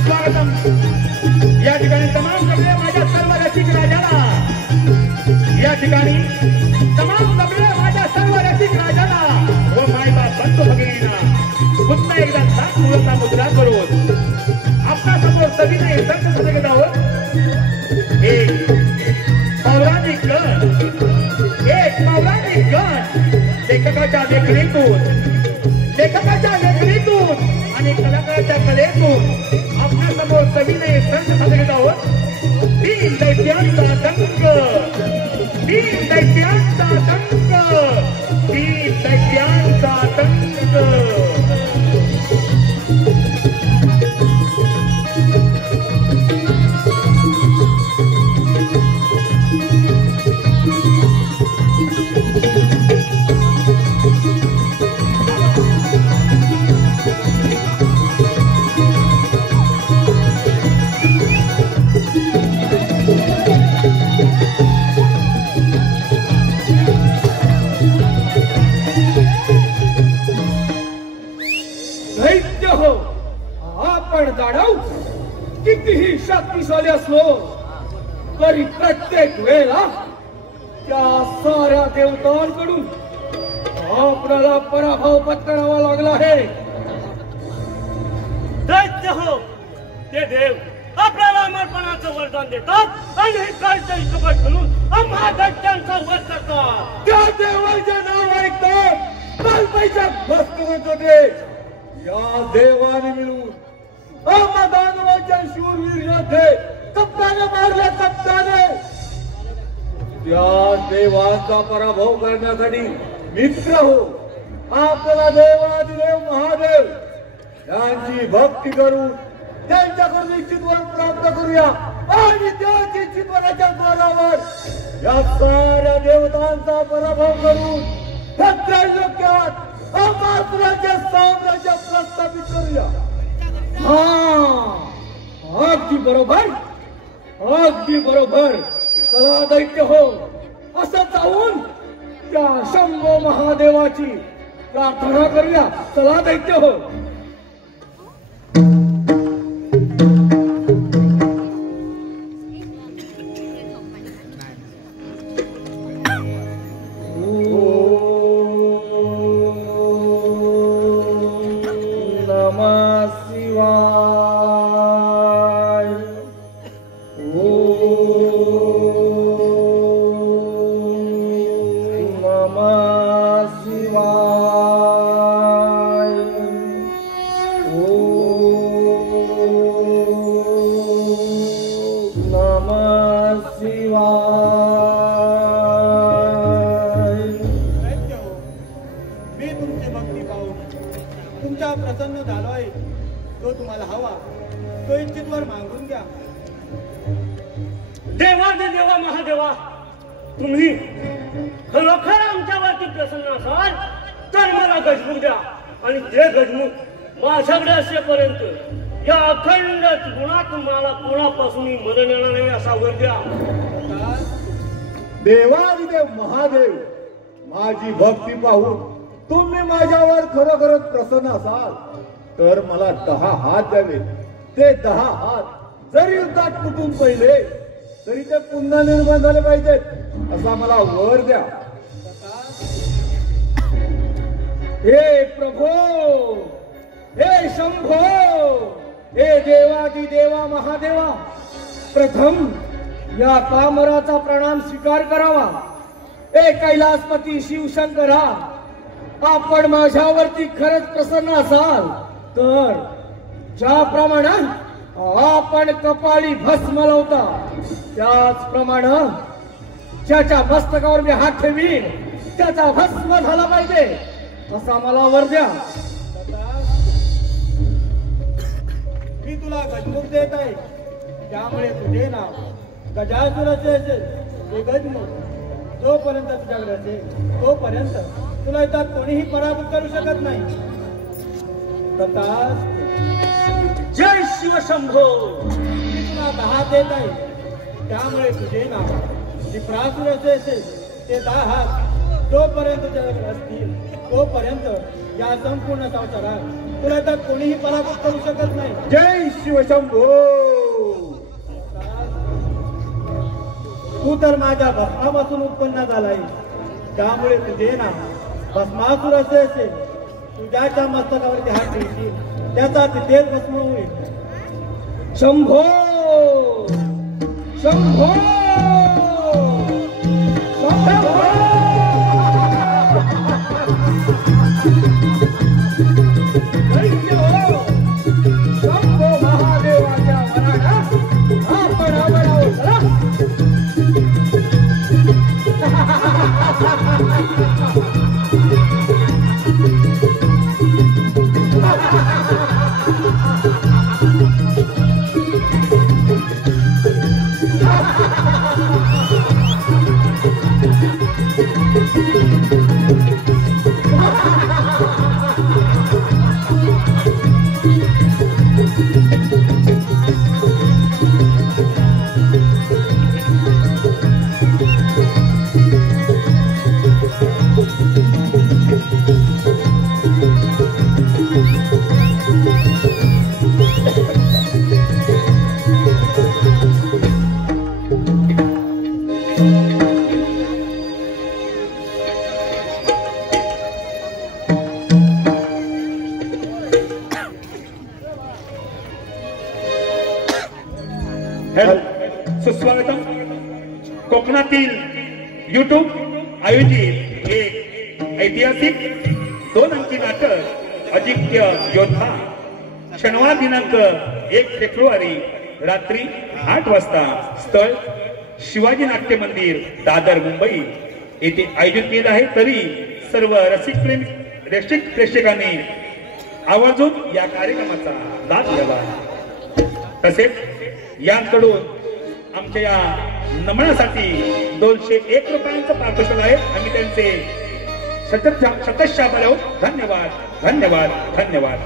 स्वागतम या ठिकाणी तमाम कपडे माझ्या सर्व रसिक राजाला या ठिकाणी तमाम कपडे माझ्या सर्व रसिक राजाला व मायबाप बंधू भगिनींना पुन्हा एकदा सात मुलांचा मुद्रा करून आपल्या समोर सविनय संत सजगत आहोत. एक पौराणिक गण लेखकाच्या लेखनीतून आणि कलाकाराच्या कलेतून आपल्या समोर सविनय संत सजगत आहोत. तीन दैत्यांचा डंक कितीही शक्तिशाली असलो तरी प्रत्येक वेळेला त्या साऱ्या देवतांकडून आपल्याला पराभव पत्करावा लागला आहे. दैत्य हो ते देव आपल्याला अमरपणाचं वरदान देतात आणि काहीतरी कपट करून आम्हा दैत्यांचा वध करतात. त्या देवाचे नाव ऐकतात कालपाईच्या भक्त होते. या देवाने मिळून दानवाच्या शूरवीर योद्धे कप्ताने मारले. कप्ताने त्या देवाचा पराभव करण्यासाठी मित्र हो आपला देवादिदेव महादेव यांची भक्ती करून त्यांच्याकडून इच्छित वर प्राप्त करूया आणि त्याच इच्छित वराच्या द्वारावर या साऱ्या देवतांचा पराभव करून त्रैलोक्यात अमासुराचे साम्राज्य प्रस्थापित करूया. अगदी बरोबर. चला दैत्य हो असं जाऊन त्या शंभो महादेवाची प्रार्थना करूया. चला दैत्य हो. प्रसन्न झालोय. तो तुम्हाला हवा तो इच्छित वर मागून घ्या. देवा महादेवा तुम्ही खरोखर आमच्यावरती प्रसन्न असाल तर मला गजमुख द्या आणि ते गजमुख माझ्याकडे असेपर्यंत या अखंड गुणात मला कोणापासूनही मदत येणार नाही असा वर द्या. देवादिदेव महादेव माझी भक्ती पाहून तुम्ही माझ्यावर खरोखरच प्रसन्न असाल तर मला 10 हात द्यावे. ते 10 हात जरी युद्धात तुटून पहिले तरी ते पुन्हा निर्माण झाले पाहिजेत असा मला वर द्या. हे प्रभो, हे शंभो, हे देवादिदेवा महादेवा, प्रथम या पामराचा प्रणाम स्वीकार करावा. हे कैलासपती शिवशंकरा, आपण माझ्यावरती खरंच प्रसन्न असाल तर ज्याप्रमाणे आपण कपाळी भस्म लावता त्याचप्रमाणे ज्याच्या मस्तकावर मी हात ठेवीन त्याचा भस्म झाला पाहिजे असा मला वर द्या. मी तुला गजमुख देत आहे त्यामुळे तुझे नाव गजासुराचे असेल. हे गजमुख जोपर्यंत तुझ्याकडे असेल तोपर्यंत तुला इथं कोणीही पराभूत करू शकत नाही. जय शिवशंभो. मी तुला 10 देत आहे त्यामुळे तुझे नाव त्रिपुरासुराचे असेल. ते 10 हात जोपर्यंत तुझ्याकडे असतील तोपर्यंत या संपूर्ण संसारात तुला तर कोणीही पराभूत करू शकत नाही. जय शिवशंभो. तू तर माझ्या भस्मापासून उत्पन्न झालाय, त्यामुळे तुझे नाव भस्मासूर असे असेल. तू ज्याच्या मस्तकावरती हात ठेवशील त्याचा तिथेच भस्म होईल. शंभो शंभो शंभो. शंभो महादेवाच्या वराडा आपण आवडावं चला. सुस्वागतम. कोकणातील YouTube आयोजित एक ऐतिहासिक 2 अंकी नाटक अजिंक्य योद्धा शनिवार दिनांक 1 फेब्रुवारी रात्री 8 वाजता स्थळ शिवाजी नाट्य मंदिर दादर मुंबई येथे आयोजित केले आहे. तरी सर्व रसिक प्रेक्षकांनी आवर्जून या कार्यक्रमाचा लाभ घ्यावा. तसेच यांकडून आमच्या या नमनासाठी 201 रुपयांचं पारितोषिक आहे. आम्ही त्यांचे शतशः आभारी आहोत. धन्यवाद धन्यवाद धन्यवाद.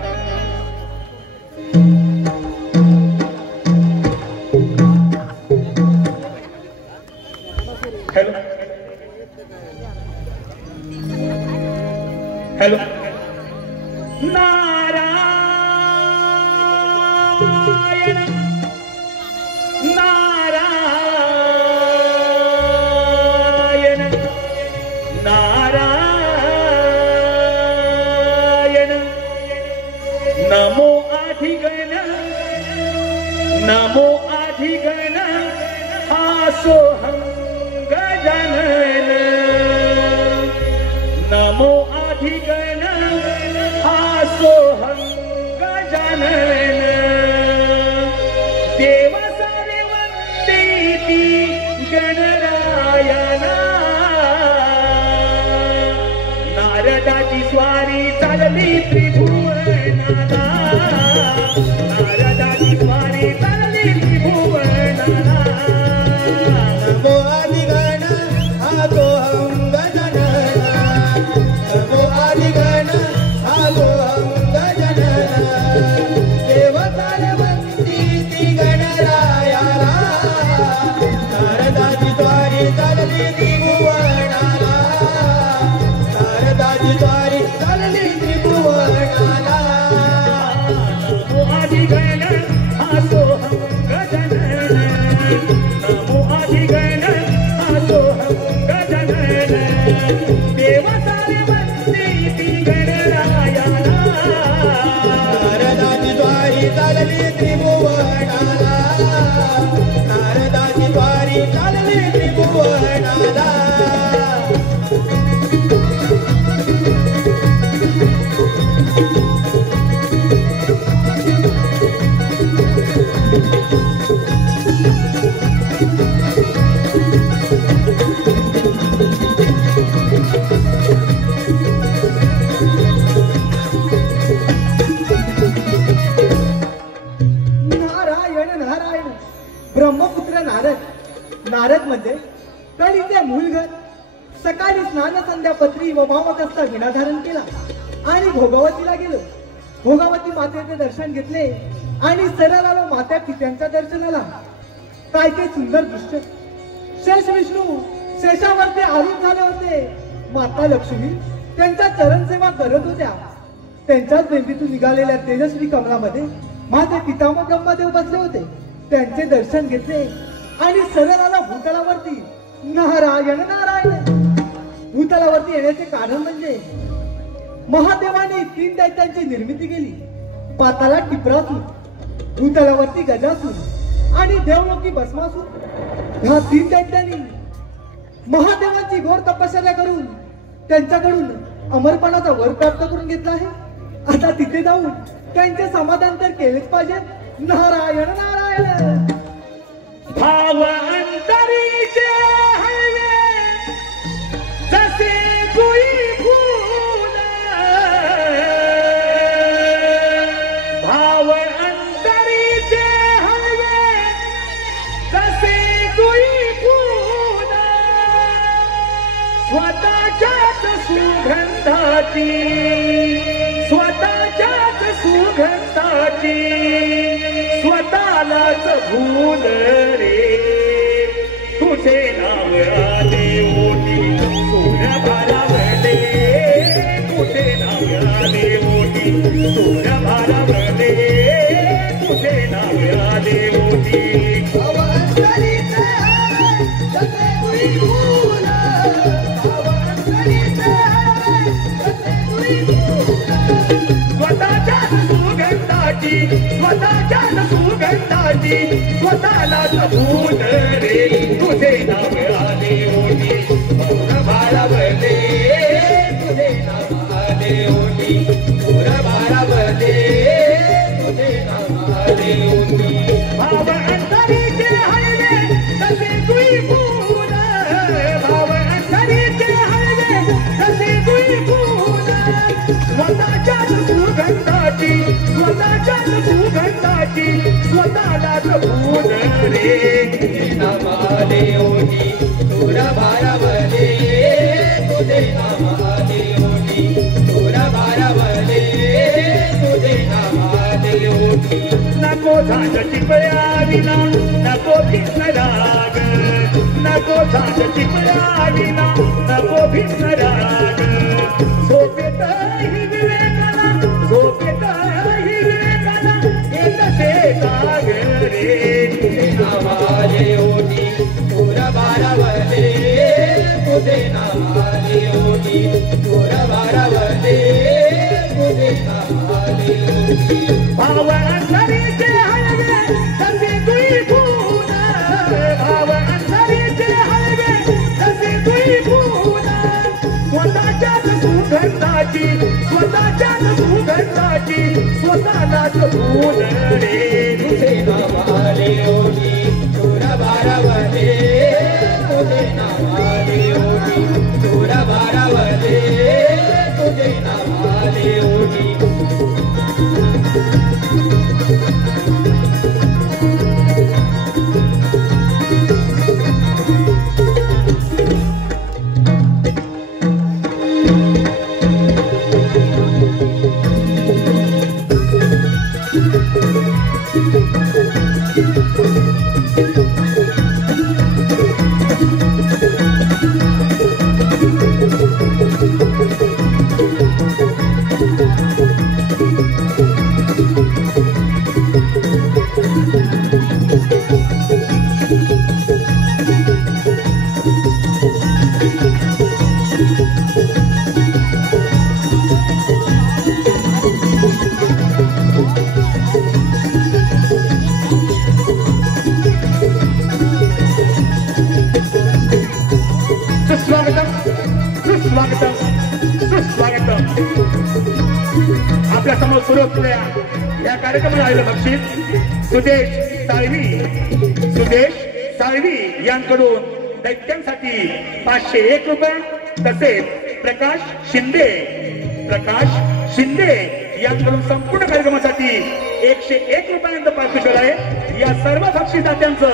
Hello hello. नारायण नमो अधिगण नमो अधिगण हासोहं गजानन. नमो अधिगण हासोहं गजानन. देव सारे वंदिती गणरायणा. नारदाची स्वारी चालली त्रिभुवनाला. नारदाची स्वारी चालली त्रिभुवनाला. नमो अधिगण हासोहं गजानन. नमो अधिगण हासोहं गजानन. देव सारे वंदिती गणरायाला. नारदाची स्वारी चालली त्रिभुवनाला. नारदाची स्वारी चालली त्रिभुवनाला. नमो अधिगण हासोहं गजानन. नमो अधिगण हासोहं गजानन. देव सारे वंदिती गणरायाला. नारदाची स्वारी चालली त्रिभुवनाला. नारदाची स्वारी चालली त्रिभुवनाला. नारायण नारायण. ब्रह्मपुत्र नारद. नारद म्हणजे कळीचे मूलघर. सकाळी स्नान संध्या पत्री व भावकस्ता विना धारण केला आणि भोगावतीला गेलो. भोगावती मातेचे दर्शन घेतले आणि सरळ आलो माता पित्यांच्या दर्शनाला. काय ते सुंदर दृश्य. शेष विष्णू शेषावरती आरूढ झाले होते. माता लक्ष्मी त्यांच्या चरण सेवा करत होत्या. त्यांच्याच बेंबीतून निघालेल्या तेजस्वी कमलामध्ये माझे पितामह ब्रह्मदेव बसले होते. त्यांचे दर्शन घेतले आणि सरळ आला भूतलावरती. नारायण नारायण. भूतलावरती येण्याचे कारण म्हणजे महादेवाने 3 दैत्यांची निर्मिती केली. पाताळात टिपरासून, भूतलावरती गजासून आणि देवलोकी भस्मासून. ह्या 3 दैत्यांनी महादेवांची घोर तपश्चर्या करून त्यांच्याकडून अमरपणाचा वर प्राप्त करून घेतला आहे. आता तिथे जाऊन त्यांचे समाधान तर केलेच पाहिजे. नारायण नारायण. भाव अंतरीचे हळवे जसे जुई फूल, भाव अंतरीचे हळवे जसे जुई फूल, स्वतःच्याच सुगंधाची, स्वतःच्याच सुगंधाची स्वतःलाच भूल रे. तुझे नाव आले ओटी सूर्य भारावले, तुझे नाव आले ओटी सूर्य भारावले, तुझे नाव आले ओटी. स्वतःच्याच सुगंधाची, स्वतःच्याच सुगंधाची स्वतःलाच भूल रे. तुझे नाव आले ओटी सूर्य भारावले, तुझे नाव आले ओटी सूर्य भारावले, तुझे नाव आले ओटी. भाव अंतरीचे हळवे तसे जुई फूल, भाव अंतरीचे हळवे तसे जुई फूल, स्वतःच्याच सुगंधाची, स्वतःच्याच सुगंधाची स्वतःलाच भूल रे. तुझे नाव आले ओटी सूर्य भारावले, तुझे नाव आले ओटी सूर्य भारावले, तुझे नाव आले ओटी. नको झाड चिपळ्या विना नको भिन्न राग, नको झाड चिपळ्या विना नको भिन्न राग. झोपेत हिरवे कला, झोपेत हिरवे कला येतसे जाग रे. तुझे नाव आले ओटी सूर्य भारावले, तुझे नाव आले ओटी सूर्य भारावले, तुझे नाव आले ओटी. भाव अंतरीचे हळवे तसे जुई फूल, भाव अंतरीचे हळवे तसे जुई फूल, स्वतःच्याच सुगंधाची, स्वतःच्याच सुगंधाची स्वतःलाच भूल रे. तुझे नाव आले ओटी सूर्य भारावले, तुझे नाव आले ओटी सूर्य भारावले, तुझे नाव आले ओटी. आपल्या समोर सुरू असलेल्या या कार्यक्रमाला आलेलं बक्षीस सुदेश साळवी यांकडून दैत्यांसाठी 501 रुपये, तसेच प्रकाश शिंदे यांकडून संपूर्ण कार्यक्रमासाठी 101 रुपयांचं पारितोषिक आहे. या सर्व बक्षिसदात्यांचं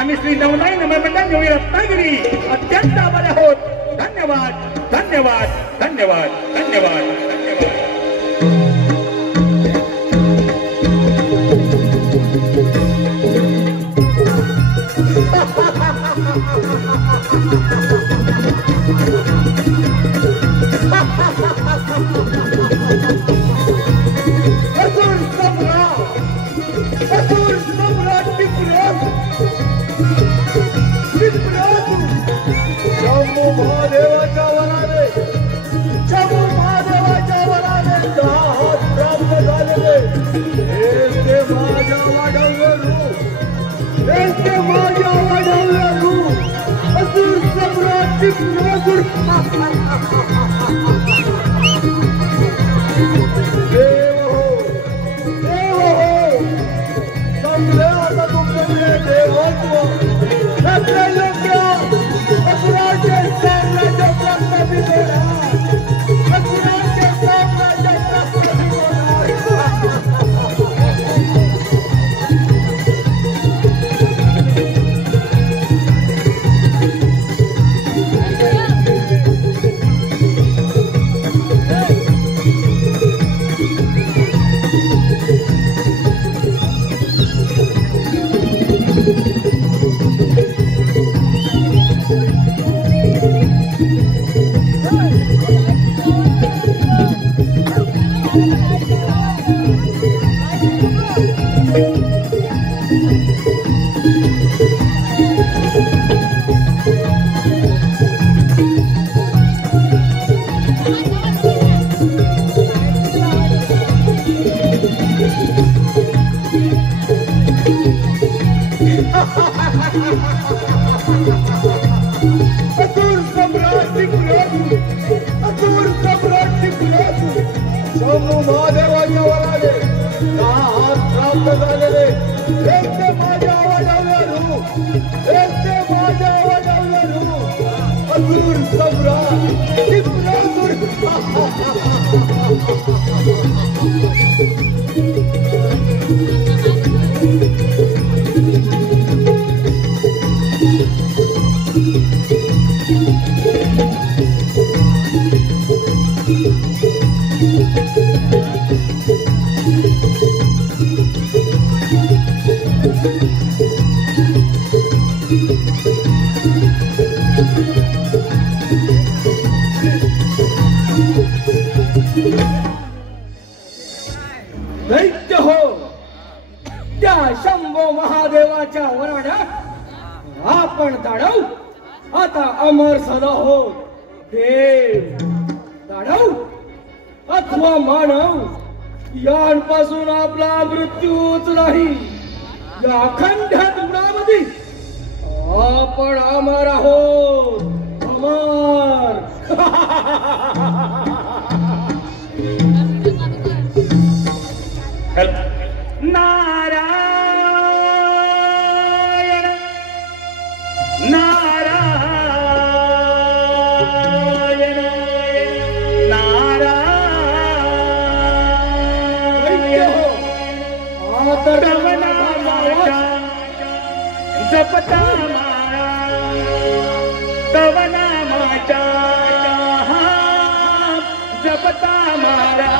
आम्ही श्री नवनाई नमन मंडळ रत्नागिरी अत्यंत आभारी आहोत. धन्यवाद धन्यवाद धन्यवाद धन्यवाद धन्यवाद. Ha ha ha ha ha ha ha ha. झालेले ते माझ्या वाढवलं ते माझ्या वाढवलं असुर सम्राट चित्रसुर देव हो समले आता तुमच्याकडे देवत्व सगळे लोक असुराचे साम्राज्य प्रस्थापित होणार असुराचे साम्राज्य प्रस्थापित होणार महादेवाच्या वराले 10 हात प्राप्त झालेले ते माझ्या वाढवलं ते माझ्या वाढवलं असुर सम्राट चित्रसुर दैत्य हो त्या शंभो महादेवाच्या वराडात आपण दाडव आता अमर सदा हो देव दाडव अथवा मानव यांपासून आपला मृत्यूच नाही या अखंड गुणामध्ये आपण अमर आहोत अमर नारायण नारायण नारायण जपता मारा तव नामाचा जपता मारा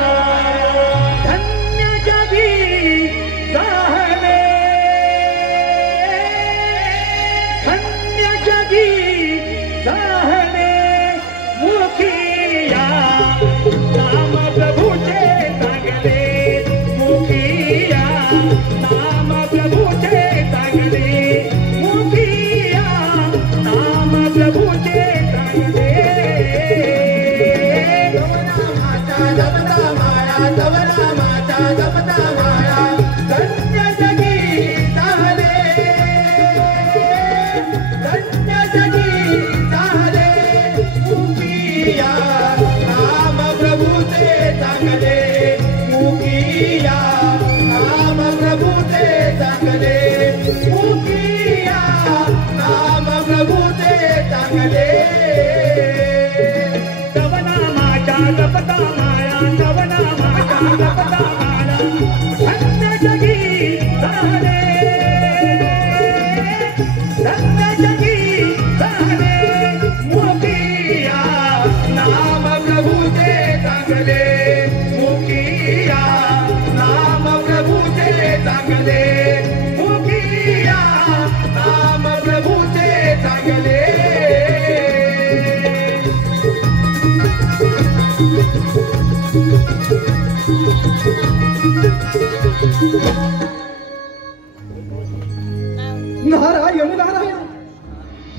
नारायण नारायण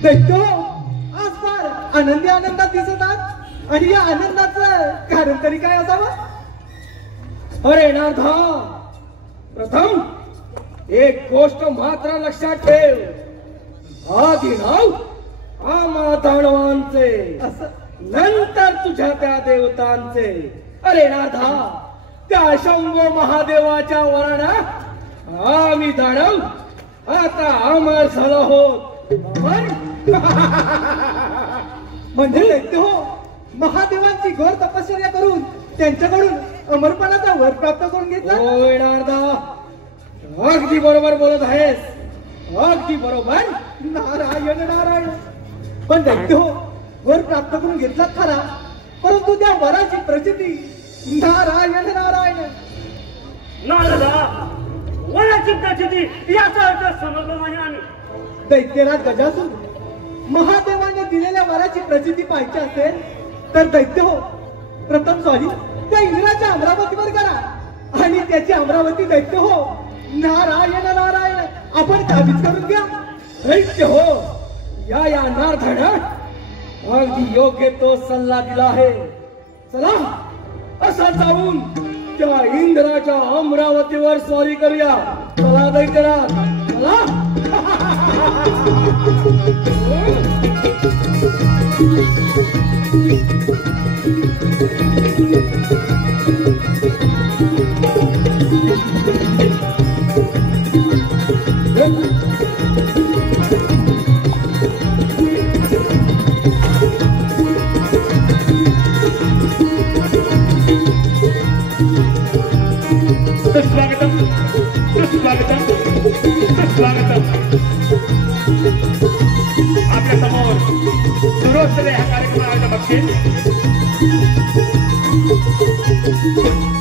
दैत्य आज फार आनंदी आनंदात दिसतात आणि या आनंदाचं कारण तरी काय असावं? अरे नाथा, प्रथम एक गोष्ट मात्र लक्षात ठेव, आधी नाव आम्हा दानवांचे, नंतर तुझ्या त्या देवतांचे. अरे नाथा, त्या शंभो महादेवाच्या वराडा आम्ही दानव आता अमर झालो आहोत. म्हणजे दैत्य हो, महादेवांची घोर तपश्चर्या करून त्यांच्याकडून अमरपणाचा वर प्राप्त करून घेतला. होय नारदा, अगदी बरोबर बोलत आहेस, अगदी बरोबर. नारायण नारायण. पण दैत्य हो, वर प्राप्त करून घेतला खरा, परंतु त्या वराची प्रचिती नारायण नारायण. नारदा, वराची प्रचिती याचा अर्थ समजलो नाही आम्ही. दैत्यराज गजासूर, महादेवाने दिलेल्या वराची प्रचिती पाहायची असेल तर दैत्य हो, प्रथम स्वारी त्या इंद्राच्या अमरावतीवर करा आणि त्याची अमरावती दैत्य हो. नारायण नारायण. आपण काबीज करून घ्या. दैत्य हो, या नारधाडा अगदी योग्य तो सल्ला दिला आहे. चला असा जाऊन त्या इंद्राच्या अमरावतीवर स्वारी करूया. चला दैत्यराज, चला. सुस्वागतम, सुस्वागतम, सुस्वागतम. आपल्या समोर सुरू असलेल्या ह्या कार्यक्रमाचं बक्षीस,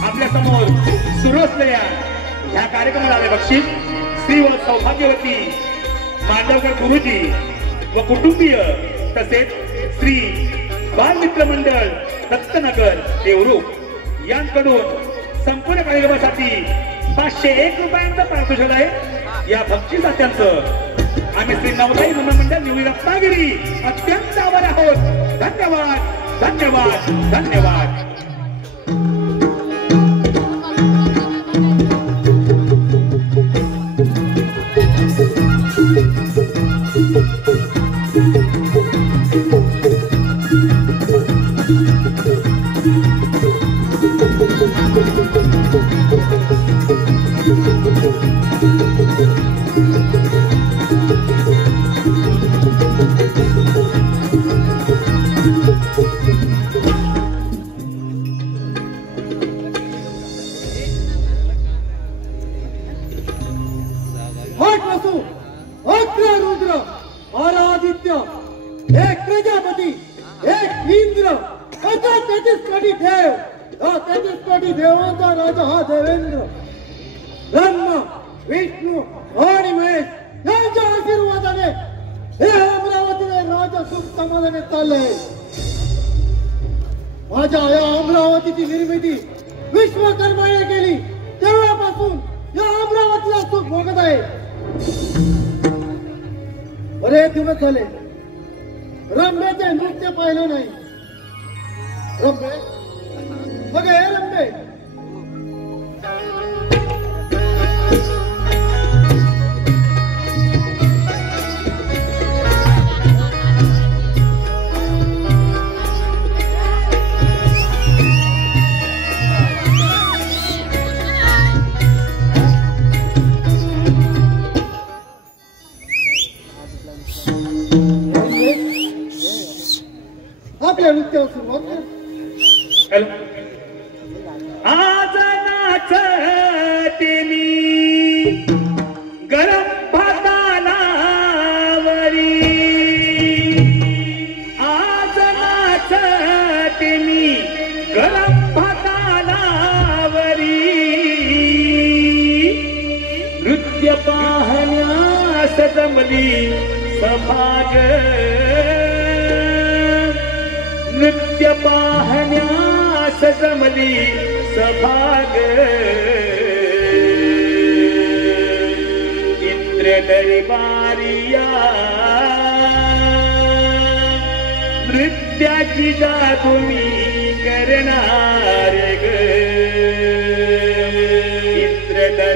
आपल्या समोर सुरू असलेल्या ह्या कार्यक्रमाला बक्षीस श्री व सौभाग्यवती मांडवकर गुरुजी व कुटुंबीय तसेच श्री बालमित्र मंडळ दत्तनगर देवरूख यांकडून संपूर्ण कार्यक्रमासाठी 501 रुपयांचं पारितोषिक आहे. या बक्षिसात्यांचं आम्ही श्री नवताई मंडळ निवडी रत्नागिरी अत्यंत आभारी आहोत. धन्यवाद, धन्यवाद, धन्यवाद. देवांचा राजा हा देवेंद्र, ब्रह्मा, विष्णू आणि महेश यांच्या आशीर्वादाने हे अमरावतीने राजा सुख समाधाने चाललंय. माझ्या या अमरावतीची निर्मिती विश्वकर्माने केली तेव्हापासून या अमरावतीला सुख भोगत आहे. बरेच दिवस झाले रंभेचे नृत्य पाहिलं नाही. रंभे बघ हे रंभे, आपल्या नृत्यावर सुरुवात कर. आज नाचते मी गरम भातालावरी, आज नाचते मी गरम भातालावरी, नृत्य पाहण्यास जमली सभाग, नृत्य पाहण्यास जमली सभाग, इंद्र दरबारिया नृत्याची जादू मी करणार ग.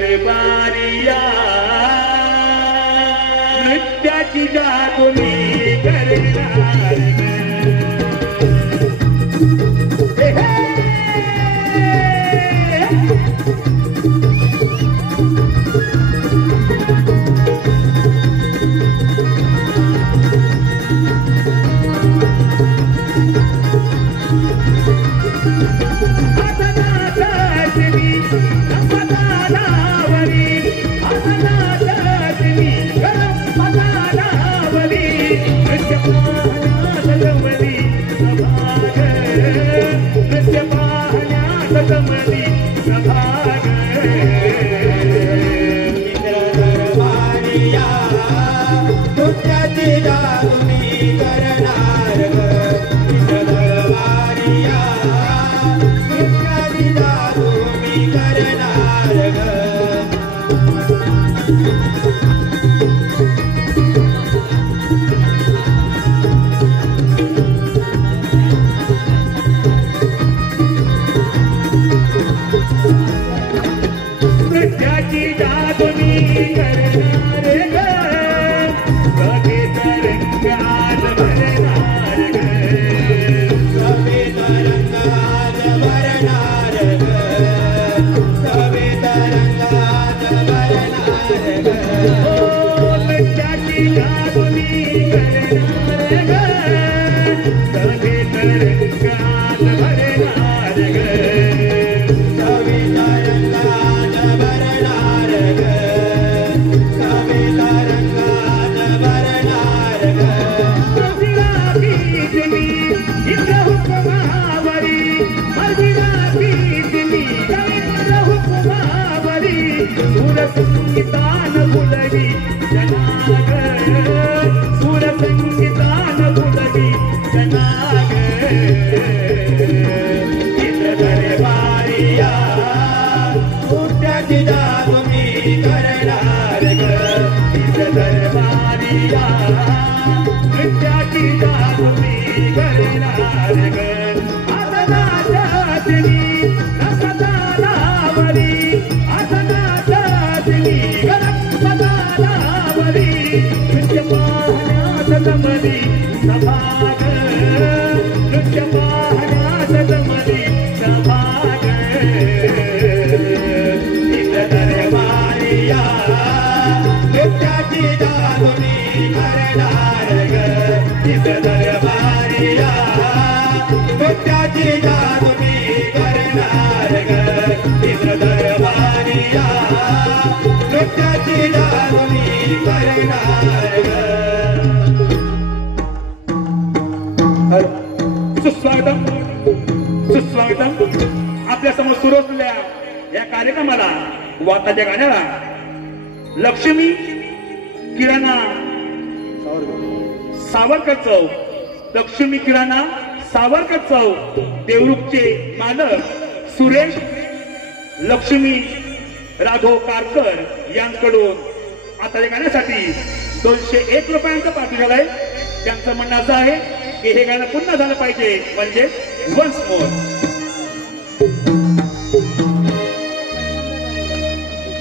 दरबारिया नृत्याची जादू मी करणार हे हे सुस्वागतम आपल्या समोर सुरू असलेल्या या कार्यक्रमाला वाताच्या गाण्याला लक्ष्मी किराणा सावरकर चौक लक्ष्मी किराणा सावरकर चौक देवरुखचे मालक सुरेश लक्ष्मी राघव कारकर यांकडून आता गाण्यासाठी 201 रुपयांचं पाठवून झालंय. त्यांचं म्हणणं असं आहे की हे गाणं पुन्हा झालं पाहिजे म्हणजे वन्स मोर.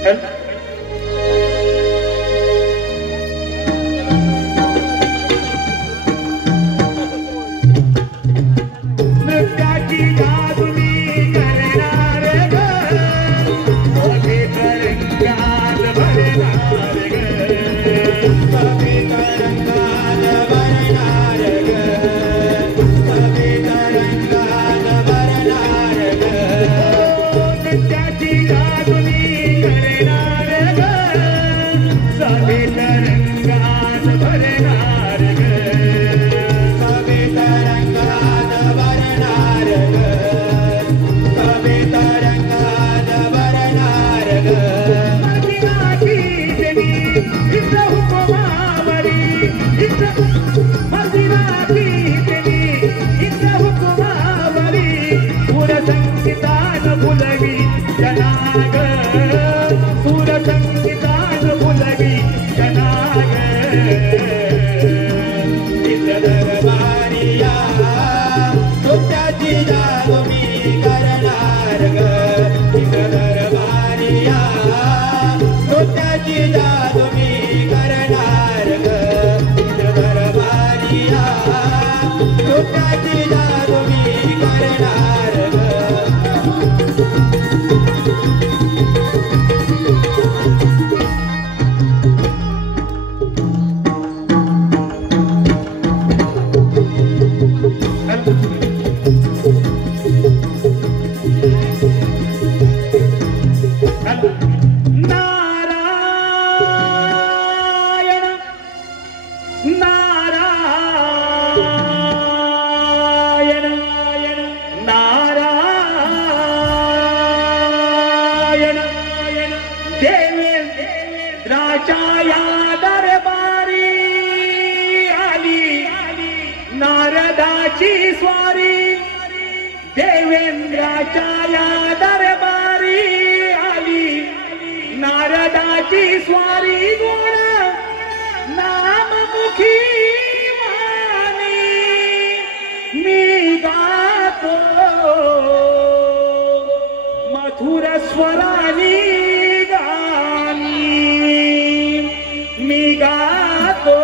Thank you. देवेंद्राच्या या दरबारी आली नारदाची स्वारी, देवेंद्राच्या या दरबारी आली नारदाची स्वारी, गुण नाममुखी वाणी मी गातो मधुर स्वरानी गाणी, मी गातो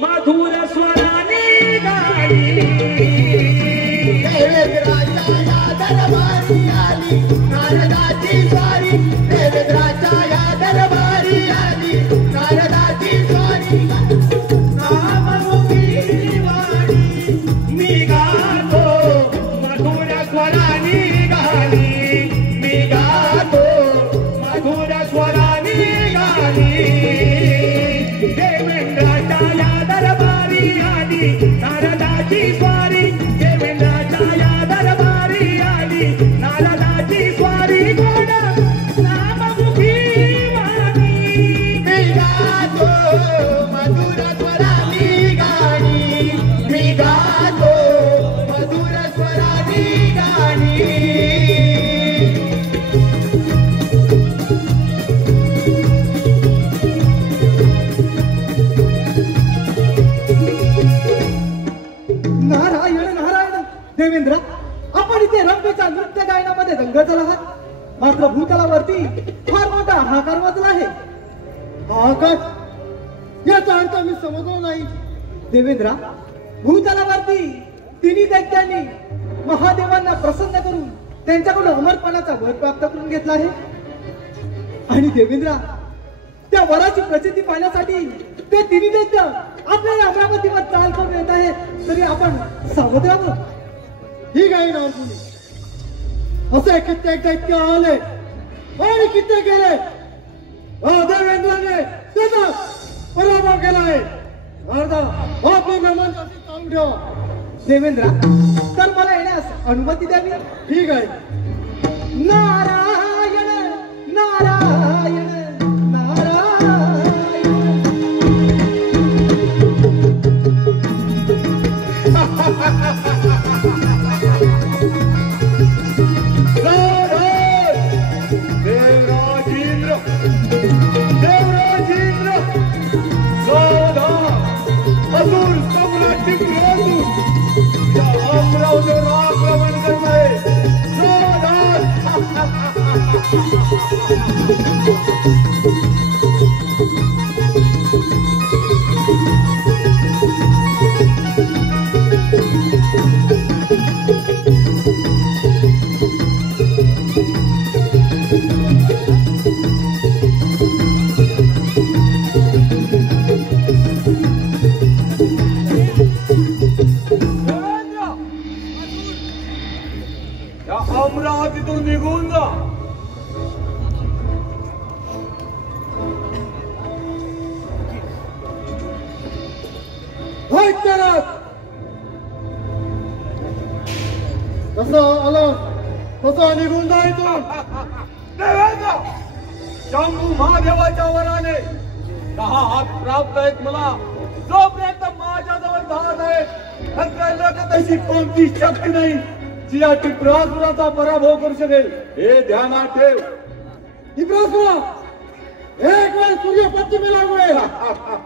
मधुर स्वरानी गाणी. देवेंद्राच्या या दरबारी आली नारदाची स्वारी, देवेंद्राच्या या दरबारी आली नारदाची स्वारी, नाममुखी वाणी मी गातो मधुर स्वरानी गाणी, मी गातो मधुर स्वरानी गाणी. देवेंद्राच्या या दरबारी आली नारदाची स्वारी, देवेंद्राच्या या दरबारी आली नारदाची स्वारी, गोड नाममुखी वाणी मी गातो मधुर स्वरानी गाणी, मी गातो मधुर स्वरानी गाणी. नारायण नारायण. देवेंद्र, आपण इथे रंगेच्या नृत्य गायनामध्ये दंगल झाला आहात, मात्र भूतलावरती फार मोठा हाहाकार वाजला आहे. हाहाकार? याचा अर्थ मी समजलो नाही. देवेंद्र, भूतलावरती तिन्ही दैत्यांनी महादेवांना प्रसन्न करून त्यांच्याकडून अमरपणाचा वर प्राप्त करून घेतला आहे. आणि देवेंद्र, त्या वराची प्रचिती पाहण्यासाठी ते तिन्ही दैत्य आपल्याला अमरावतीवर चाल करून येत आहे, तरी आपण सावध राहावं. ही काही नाव तुम्ही असे कित्येक दैत्य आले आणि कित्येक गेले. देवेंद्राने त्याचा पराभव केला आहे. अर्धा आपली मेहमान चालू ठेवा. देवेंद्र, तर मला येण्यास अनुमती द्यावी. ठीक आहे. नारायण नारायण नारायण. देवराजेंद्र देवराजेंद्र सावधान, असुर सम्राट टिपू या अमरावतीवर आक्रमण करणार. सावधान. या अमरावतीतून निघून जा. कसं आलं तसं निघून जा इथून. देवेंद्र, शंभू महादेवाच्या वराने 10 हात प्राप्त आहेत मला. जोपर्यंत माझ्याजवळ 10 आहेत, तशी कोणती शक्ती नाही जी या टिपरासुराचा पराभव करू शकेल. हे ध्यानात ठेव. टिपरासुरा एक वेळ सूर्य पश्चिमेला उगवेल,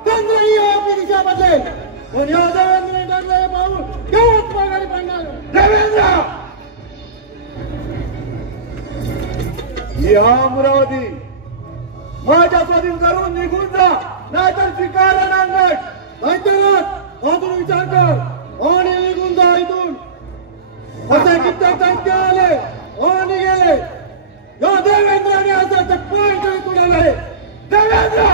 चंद्रही आपली दिशा बदलेल, पण या देवेंद्रने ठरले पाहून केव्हाच माघारी पडणार. देवेंद्र, ही अमरावती माझ्या स्वाधीन करून निघून जा, नाहीतर स्वीकार नांगट. अजून विचार कर आणि निघून जा इथून. असे कित्येक दैत्य आले आणि गेले. या देवेंद्राने असं पाय तरी तुडवले. देवेंद्र,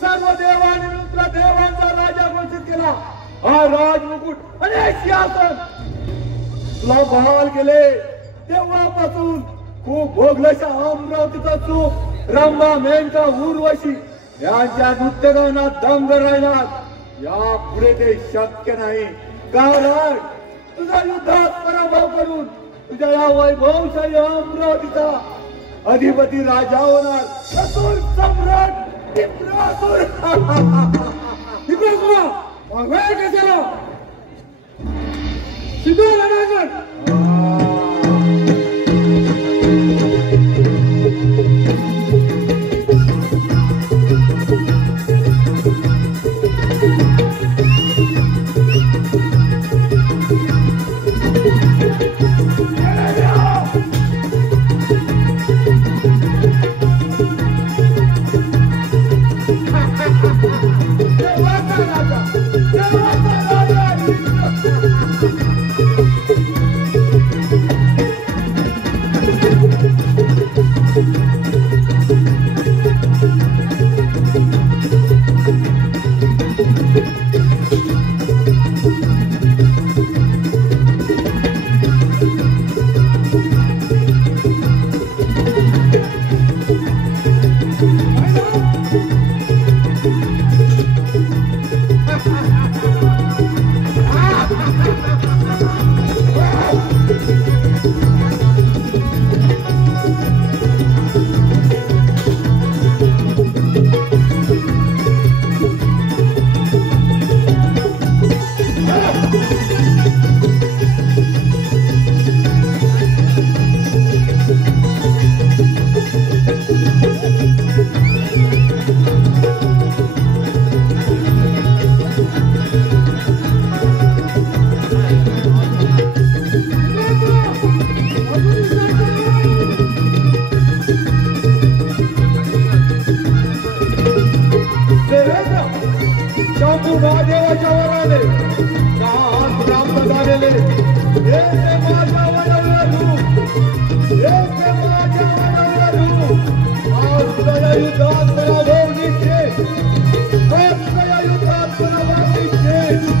सर्व देवांनी मित्र देवांचा राजा घोषित केला. हा राजमुकुट आणि हे सिंहासन तुला बहाल केले तेव्हापासून खूप भोगल्याच्या अमरावतीचा चूक रंभा, मेनका, उर्वशी यांच्या नृत्यगानात दंग राहिला. या पुढे ते शक्य नाही. कारण तुझा युद्धात पराभव करून तुझ्या या वैभवशाही अमरावतीचा अधिपती राजा होणार असुर सम्राट इंद्रासुर. कशाला सिद्धू लढायचं महादेवाच्या वराने प्राप्त झालेले हे माझ्या वडवळू हे माझ्या वडवळू आज या युद्धात पराभव निश्चित या युद्धात पराभव निश्चित.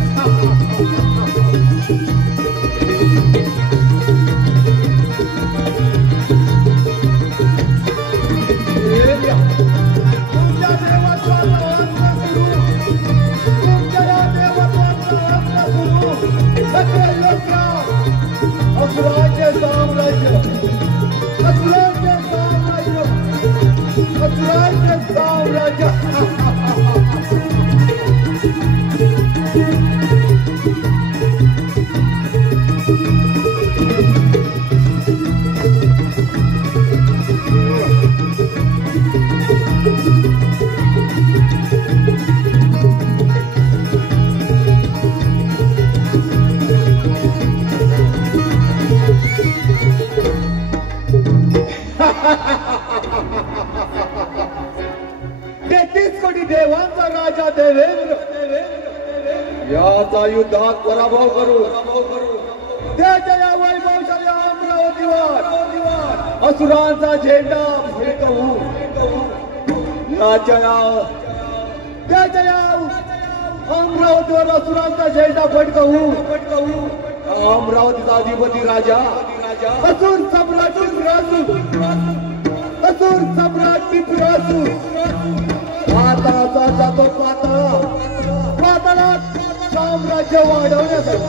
देवांचा राजा देवेंद्र याचा युद्धात पराभव करू त्याच्या या वैभवशाली अमरावतीवर असुरांचा झेंडा फडकवू त्याच्या अमरावतीवर असुरांचा झेंडा फडकवू अमरावतीचा अधिपती राजा असुर सम्राट टिपरासू पाताळाचा जातो पाताळात साम्राज्य वाढवण्यासाठी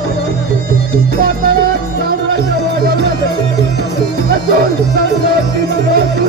असुर सम्राट टिपरासू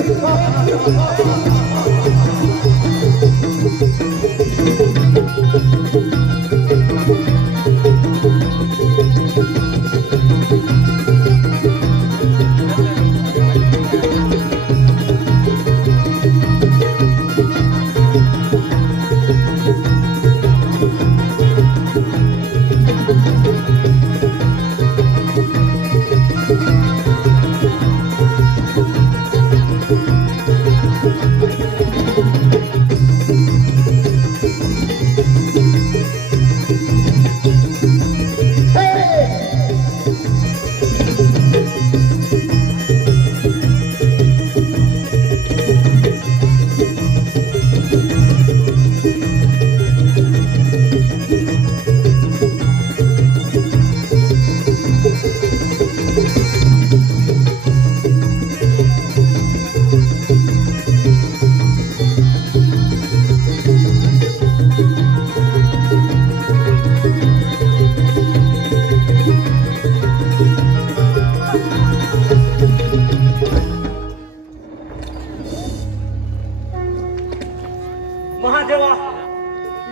महादेवा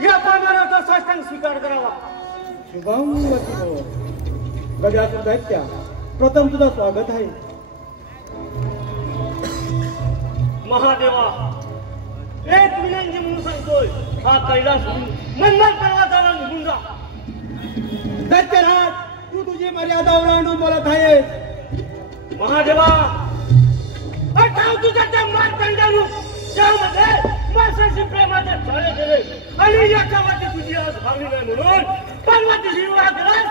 या पानाचा साष्टांग स्वीकार करावा. शुभम वचनो. गजासुर दैत्या, प्रथम तुझं स्वागत आहे. महादेवा एक विनंती म्हणून सांगतोय, हा कैलास मंदार पर्वताला निघून जा. दैत्यराज, तू तुझी मर्यादा ओलांडून बोलत आहेस. महादेवा आठाव तुझ्या त्या मार्तंडानु ज्यामध्ये माणसाशी प्रेमाचे छाळे केले आणि याच्यावरती तुझी आज भावली नाही म्हणून पर्वतीशी विवाह केलास,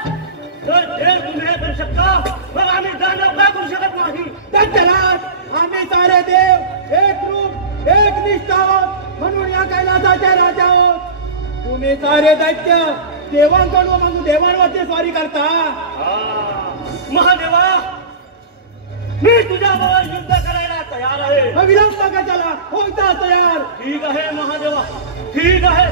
तर हे तुम्ही हे करू शकता, मग आम्ही दानव का करू शकत नाही. दैत्यराज, आम्ही सारे देव एक रूप एक निष्ठा आहोत, म्हणून या कैलासाचे राजा आहोत. तुम्ही सारे दैत्य देवांकडून मग देवांवरती स्वारी करता. महादेवा मी तुझ्याबरोबर युद्ध करायला तयार आहे. विलंब कशाला, होता तयार. ठीक आहे महादेवा, ठीक आहे.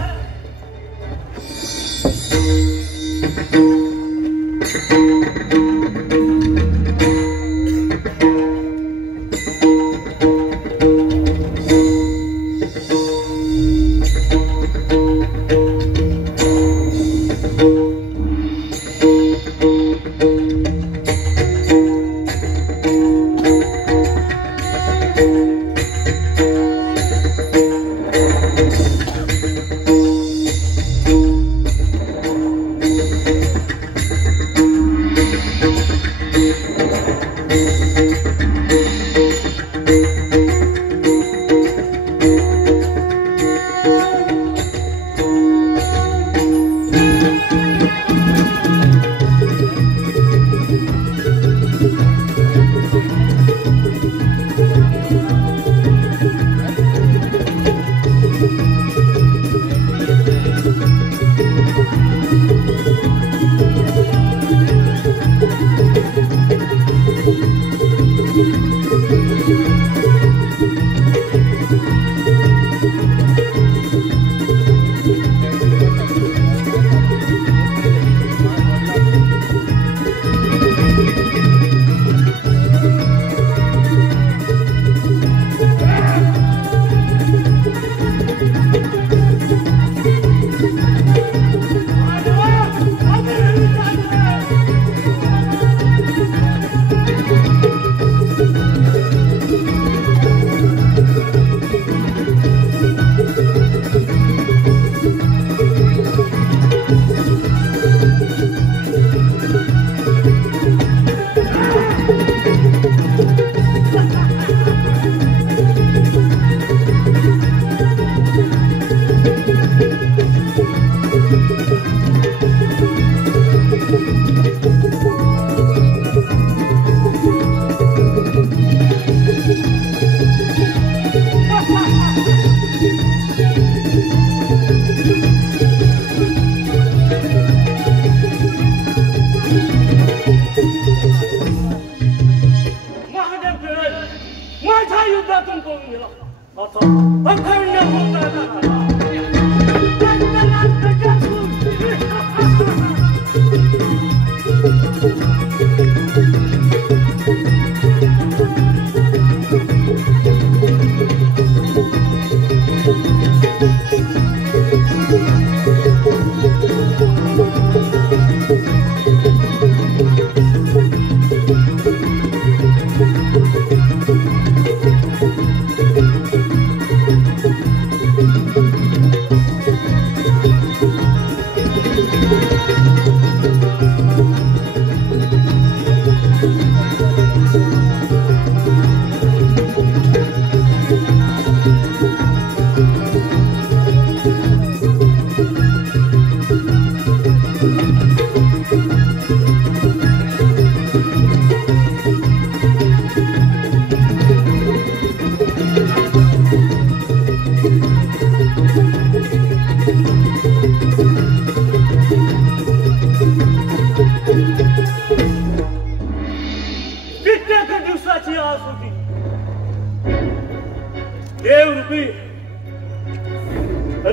देवरूपी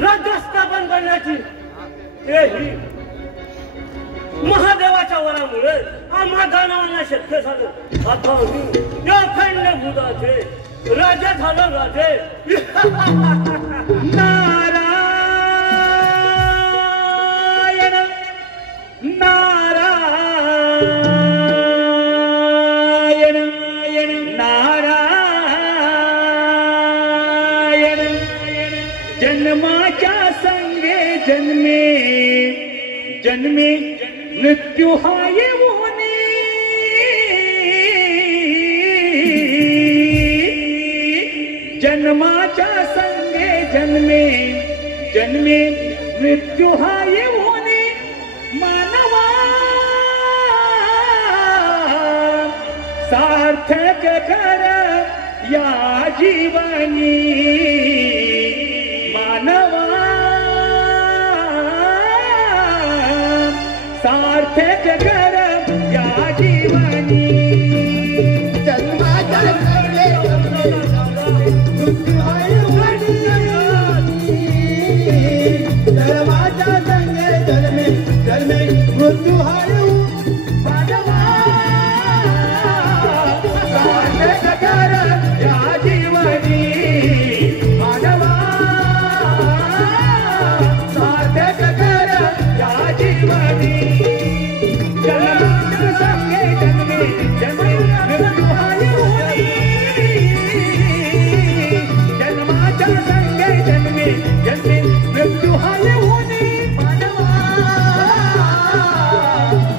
राज्य स्थापन करण्याची तेही महादेवाच्या वरामुळे आम्हा दानवांना शक्य झालं. आता आम्ही या खंडभूताचे राजा झालो राजे. नारायण जन्माच्या संगे जन्मे जन्मे मृत्यू हा येऊनी जन्माच्या संगे जन्मे जन्मे मृत्यू हा येऊनी मानवा सार्थक कर या जीवनी मानवा सार्थक कर या जीवनी जन्माच्या संगे मृत्यू हा येऊनी जन्माच्या संगे जन्मे जन्मे मृत्यू हा येऊनी मानवा सार्थक कर या जीवनी मानवा सार्थक कर या जीवनी जन्माच्या संगे जन्मे जन्मे मृत्यू हा येऊनी जन्माच्या संगे जन्मे जन्मे मृत्यू हा येऊनी मानवा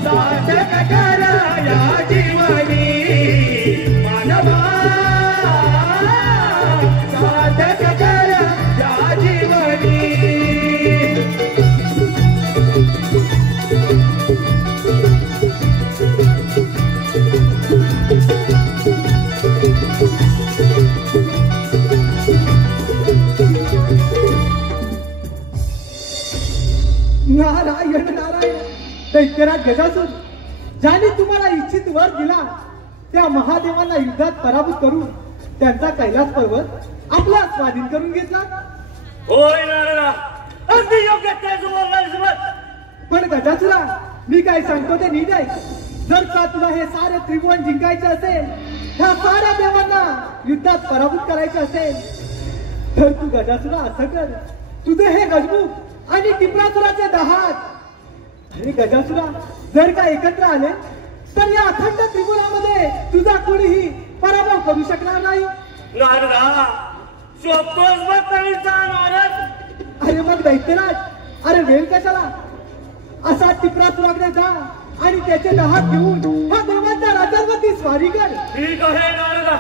सार्थक कर या जीवनी मानवा सार्थक कर या जीवनी नारायण नारायण दैत्यराज गजासूर ज्याने तुम्हाला इच्छित वर दिला त्या महादेवांना युद्धात पराभूत करून त्यांचा कैलास पर्वत आपला स्वाधीन करून घेतला. होय नारदा, अगदी योग्य तेच बोललास. पण गजासुरा मी काय सांगतो ते नीट आहे. जर का तुला हे सारे त्रिभुवन जिंकायचे असेल ह्या साऱ्या देवांना युद्धात पराभूत करायचे असेल तर तू गजासुरा असं कर, तुझे हे गजमुख आणि टिपरासुराचे दहात आणि गजासुरा जर का एकत्र आले तर या अखंड त्रिभुवनामध्ये तुझा कोणीही पराभव करू शकणार नाही. नारदा, शोधतोस बघ कवीचा नारद. अरे मग दैत्यराज, अरे वेळ कशाला, असा टिपरासुराकडे जा आणि त्याचे दहात घेऊन ह्या देवांच्या राज्यांवरती स्वारी कर. ठीक आहे नारदा,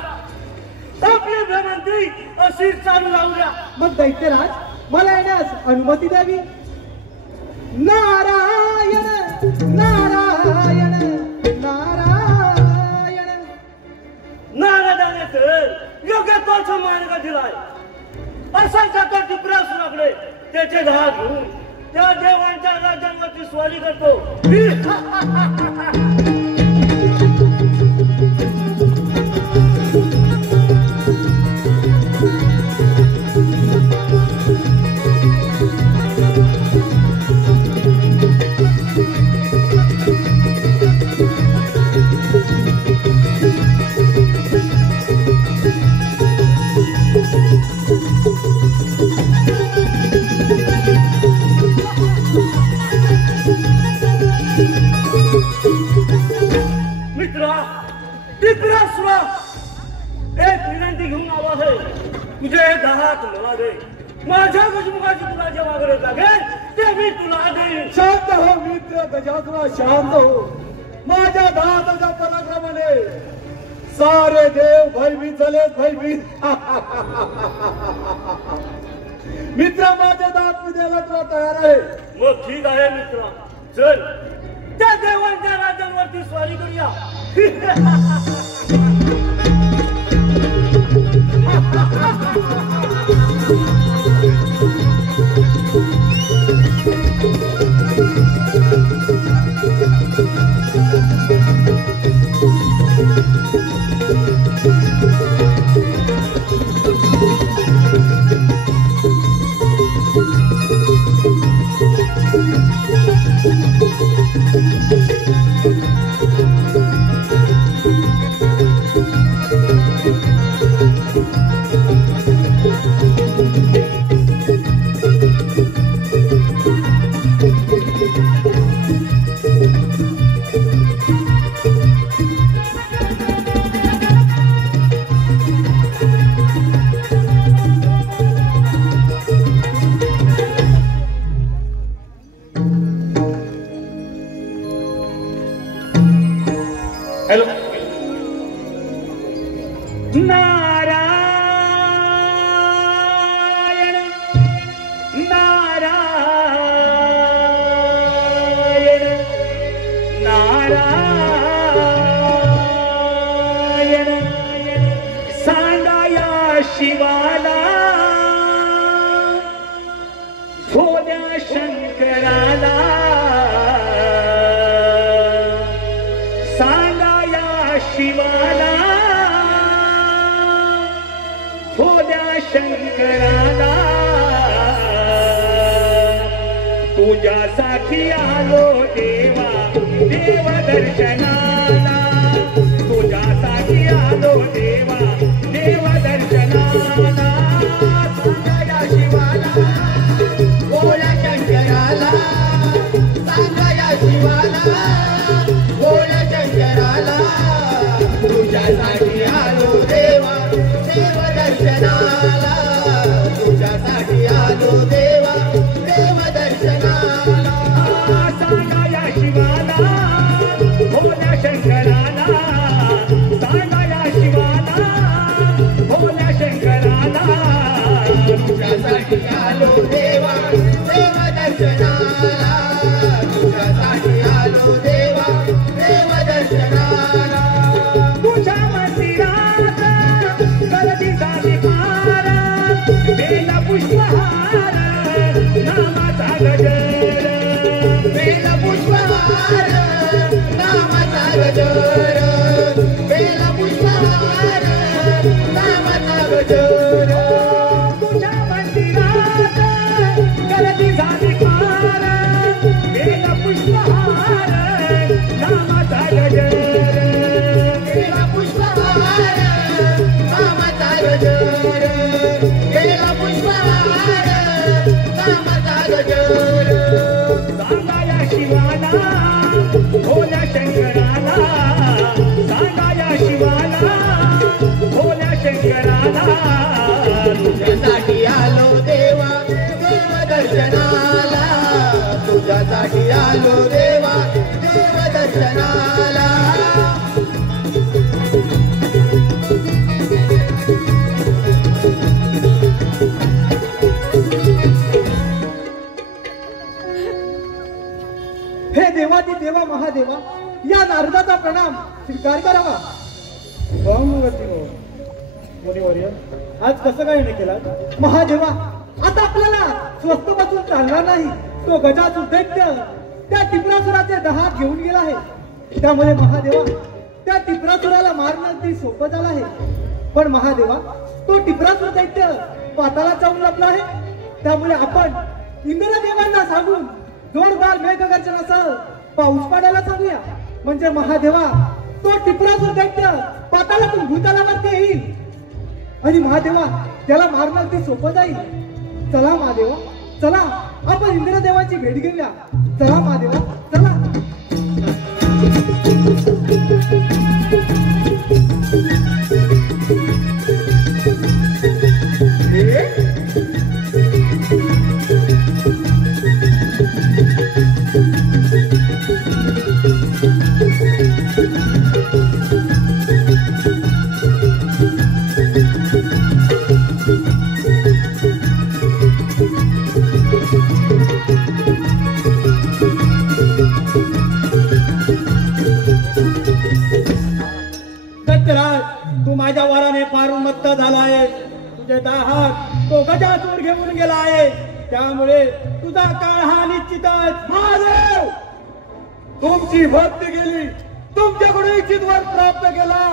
आपली भ्रमंती अशी चालू राहू द्या. मग दैत्यराज मला येण्यास अनुमती द्यावी. नारायण नारायण नारायण. नारदाने तर योग्य तोच मार्ग दिलाय. असा जातो टिपरासुराकडे त्याचे दहा घेऊन त्या देवांच्या राज्यांवरती स्वारी करतो. मित्रा, टिपरासुरा, एक विनंती घेऊन आलो आहे. तुझे हे दहात मला दे. माझ्या गजमुखाची तुला जेव्हा गरज लागेल ते मी तुला देईन. शांत हो मित्र गजासुरा, शांत हो. माझ्या दहाच्या पराक्रमाने सारे देव भयभीत झाले, भयभीत. मित्र, माझ्या दात मी द्यायला तुला तयार आहे. मग ठीक आहे मित्रा, चल त्या देवांच्या राज्यांवरती स्वारी करूया. भोल्या शंकराला तुझ्यासाठी आलो देवा देव दर्शनाला तुझ्यासाठी आलो देवा देव दर्शनाला सांगा शिवाला भोल्या शंकराला सांगा या शिवाला भोल्या शंकराला तुझ्यासाठी आलो देवा देव दर्शनाला तुझ्यासाठी आलो देवा देव दर्शनाला सांगा या शिवाला भोल्या शंकराला सांगा या शिवाला भोल्या शंकराला तुझ्यासाठी आलो देवा देव दर्शनाला तुझ्यासाठी आलो देवा देव दर्शनाला तुझ्या मंदिरात गर्दी झाली फार बेला पुष्पहार नामाचा गजर बेल पुष्पहार नामाचा गजर बेल पुष्पहार नामाचा गजर तुझ्या मंदिरात गर्दी झाली फार बेला पुष्पहार नामाचा गजर बेल पुष्पहार नामाचा गजर बेल पुष्पहार नामाचा गजर सांगा या शिवाला भोल्या शंकराला सांगा या शिवाला भोल्या शंकराला तुझ्यासाठी आलो देवा देव दर्शनाला तुझ्यासाठी आलो देवा देव दर्शनाला हे देवादी देवा महादेवा या नारदाचा प्रणाम स्वीकार करावा. मुनिवर्य आज कसं काय नाही केला महादेवा आता आपल्याला स्वस्त बसून चालणार नाही. तो गजासुर दैत्य त्या टिपरासुराचे दहात घेऊन गेला आहे. त्यामुळे महादेवा त्या टिपरासुराला मारणं अगदी सोपं झालं आहे. पण महादेवा तो टिपरासुर दैत्य पाताळात जाऊन लपला आहे. त्यामुळे आपण इंद्रदेवांना सांगून जोरदार मेघगर्जनासह पाऊस पाडायला सांगूया. म्हणजे महादेवा तो टिपरासुर दैत्य पाताळातून भूतलावरती येईल आणि महादेवा त्याला मारणं अगदी सोपं जाईल. चला महादेवा चला आपण इंद्रदेवाची भेट घेऊया. चला महादेवा चला. तू माझ्या वराने पारून मत्त झाला आहे. तुझे दाहात तो गजासूर घेऊन गेला आहे. त्यामुळे तुझा काळ हा निश्चितच. महादेव तुमची भक्ती केली तुमच्याकडून इच्छित वर प्राप्त केला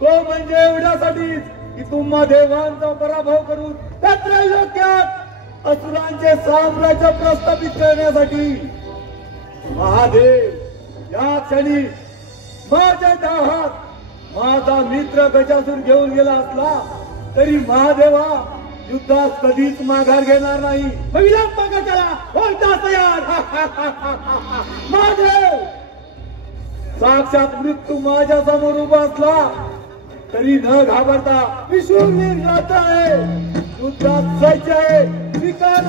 तो म्हणजे एवढ्यासाठीच की तुम्हा देवांचा पराभव करून त्या त्रैलोक्यात असुरांचे साम्राज्य प्रस्थापित करण्यासाठी. महादेव या क्षणी माझ्या दाहात माझा मित्र गजासूर घेऊन गेला असला तरी महादेवा युद्धात कधीच माघार घेणार नाही. विलंब बघा त्याला होता तयार. महादेव साक्षात मृत्यू माझ्या समोर उभा असला तरी न घाबरता विश्ववीर राहत आहे. युद्धात सज्ज आहे. स्वीकार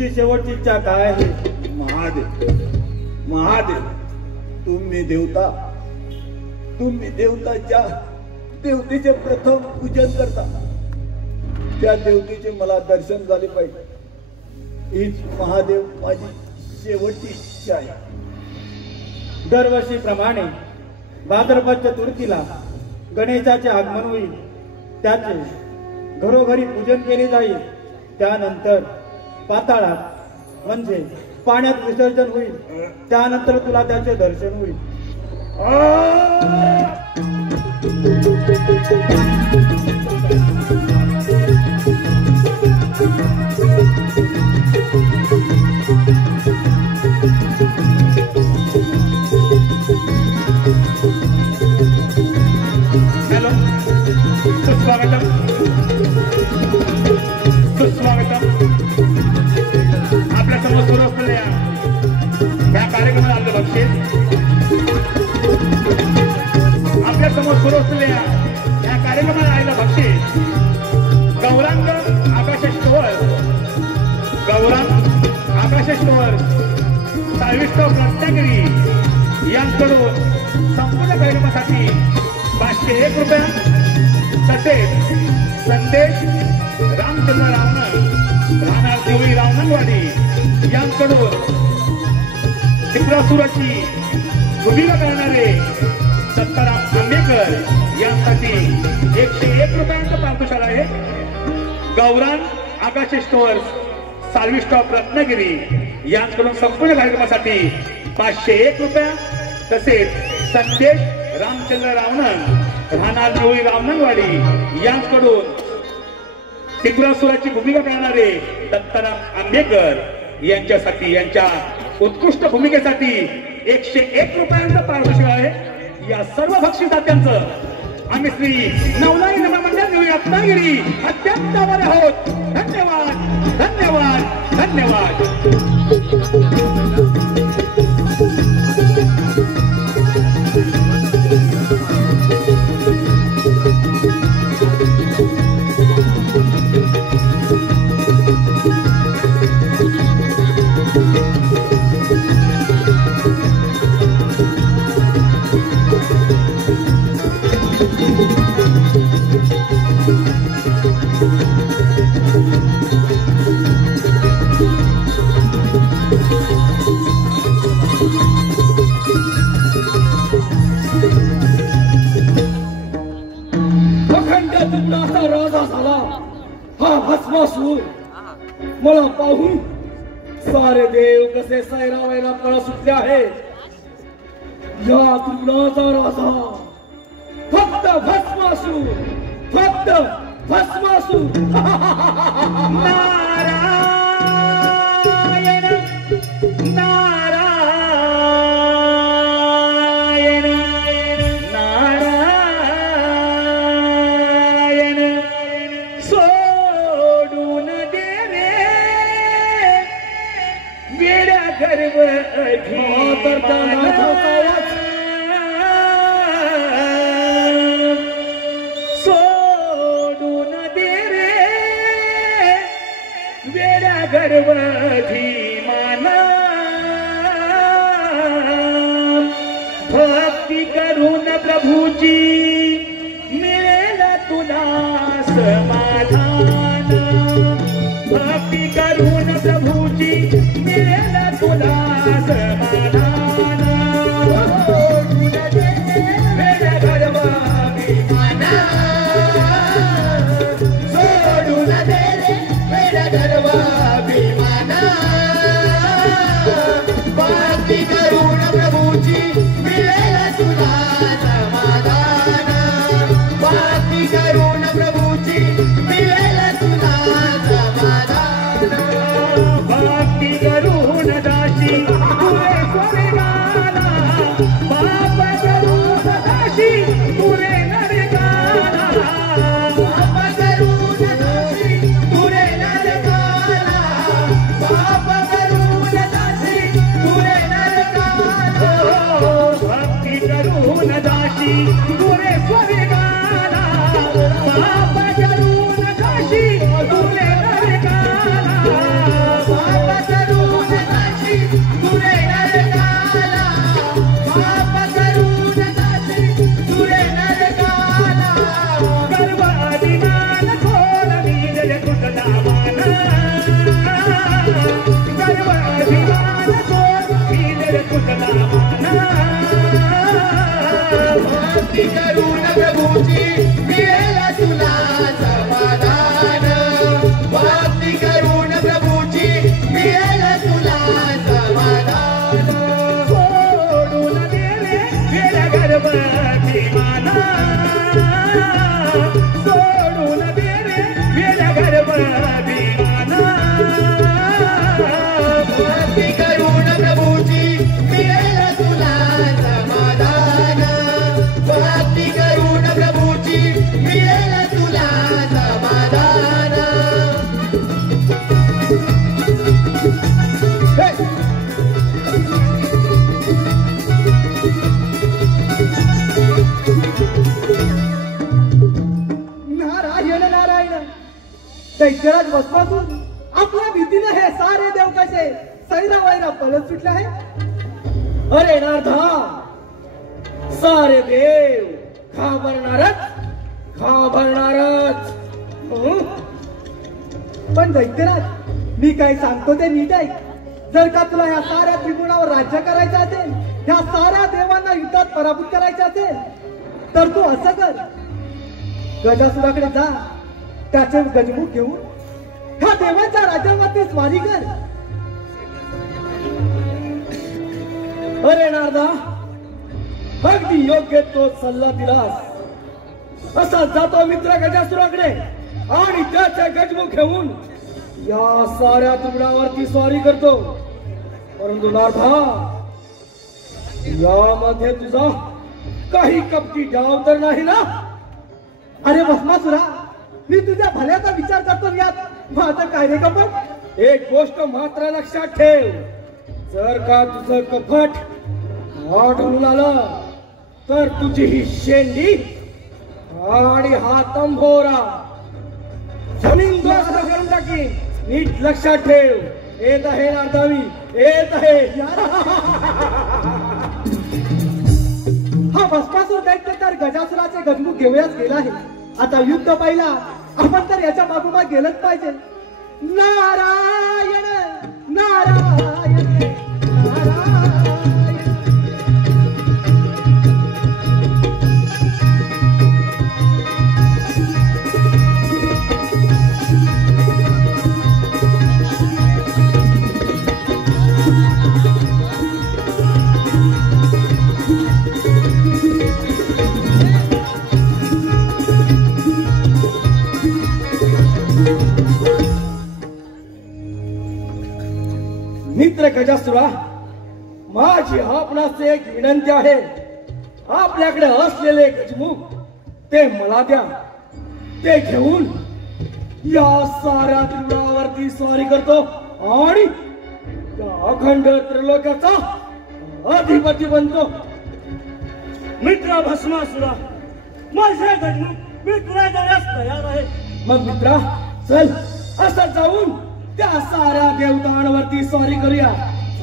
तुझी शेवटची इच्छा काय आहे? महादेव महादेव, तुम्ही देवताच्या देवतेचे प्रथम पूजन करता, त्या देवतेचे मला दर्शन झाले पाहिजे, हीच महादेव माझी शेवटची इच्छा आहे. दरवर्षीप्रमाणे भाद्रपद चतुर्थीला गणेशाचे आगमन होईल. त्याचे घरोघरी पूजन केले जाईल. त्यानंतर पाताळात म्हणजे पाण्यात विसर्जन होईल. त्यानंतर तुला त्याचे दर्शन होईल. हॅलो, सुस्वागतम सुस्वागतम. आपल्या समोर सुरू असलेल्या या कार्यक्रमाला आलं बक्षीस, आपल्या समोर सुरू असलेल्या या कार्यक्रमाला आलेलं बक्षीस Gaurang Akash store, Gaurang Akash store, service of Ratnagiri यांकडून संपूर्ण कार्यक्रमासाठी 501 रुपया, तसेच संदेश रामचंद्र रावणन राहणार देवळी रावणनवाडी यांकडून त्रिपुरासुराची भूमिका करणारे दत्ताराम आंबेकर यांसाठी 101 रुपयांचं पारितोषिक आहे. गौरांग आकाश स्टोअर्स, सर्व्हिस स्टॉप रत्नागिरी यांकडून संपूर्ण कार्यक्रमासाठी 501 रुपया, तसेच संदेश रामचंद्र रावणन राहणार देवळी रावणनवाडी यांकडून त्रिपुरासुराची भूमिका करणारे दत्ताराम आंबेकर यांच्यासाठी, यांच्या उत्कृष्ट भूमिकेसाठी 101 रुपयांचं पारितोषिक आहे. या सर्व बक्षिसात्यांचं आम्ही श्री नवलाई नमन मंडळ देवळी रत्नागिरी अत्यंत आभारी आहोत. धन्यवाद धन्यवाद धन्यवाद. असा राजा झाला हा भस्मासूर, मला पाहून सारे देव कसे सैरावायला पळ सुटले आहे. या त्रिपुराचा राजा फक्त भस्मासूर, फक्त भस्मासूर. नारायण नारायण सोडून दे रे वेड्या गर्व सोडून दे रे वेड्या गर्व धीमाना भक्ती करून प्रभूची मिळेल तुला समाधान. भक्ती करून प्रभूची मिळेल तुला समाधान. वेड्या गर्व विमाना सोडून दे रे वेड्या गर्व विमाना. भक्ती करून प्रभूची मिळेल तुला समाधान. भक्ती करून प्रभूची मिळेल तुला समाधान. भक्ती करून दासी तुरे स्वर्गाला, पाप करून दासी तुरे नरकाला. पाप करून दासी तुरे नरकाला. पाप करून दासी तुरे नरकाला. भक्ती करून दासी तुरे स्वर्गाला, पाप करून दासी तुरे नरकाला. पाप दैत्यराज बसपासून आपल्या भीतीने हे सारे देव कसे सैरा वैरा पळत सुटले आहे. अरे नारदा, सारे देव घाबरणारच. पण दैत्यराज, मी काय सांगतो ते नीट ऐक. जर का तुला ह्या साऱ्या त्रिगुणावर राज्य करायचं असेल, ह्या साऱ्या देवांना युद्धात पराभूत करायचं असेल, तर तू असं कर, गजासुराकडे जा, त्याचे गजमुख घेऊन ह्या देवांच्या राज्यामध्ये स्वारी कर. अरे नारदा, अगदी योग्य तो सल्ला दिलास. असा जातो मित्र गजासुराकडे आणि त्याचे गजमुख घेऊन या साऱ्या तुकड्यावरती स्वारी करतो. परंतु नारदा, यामध्ये तुझा काही कपटी डाव तर नाही ना? अरे भस्मासुरा, मी तुझ्या भल्याचा विचार करतो, यात माझं काय रे कपट? एक गोष्ट मात्र लक्षात ठेव, जर का तुझं कपट आढळून आलं तर तुझी ही शेंडी आणि हा तंबोरा जमीन ध्वस्त करून टाकी. नीट लक्षात ठेव. येत आहे नारदावी, येत आहे. हा भस्मासूर दैत्य तर गजासुराचे गजमुख घेऊयाच गेला आहे. आता युद्ध पाहिला आपण तर याच्या मागोमाग गेलंच पाहिजे. नारायण नारायण नारायण. मित्र गजासुरा, माझी आपणास एक विनंती आहे. आपल्याकडे असलेले गजमुख ते मला द्या. ते घेऊन या साऱ्या त्रिगुणावरती स्वारी करतो आणि या अखंड त्रिलोक्याचा अधिपती बनतो. मित्र भस्मासुरा, माझे गजमुख मी तुला देण्यास तयार आहे. मग मित्रा, चल असं जाऊन त्या साऱ्या देवतांवरती स्वारी करूया.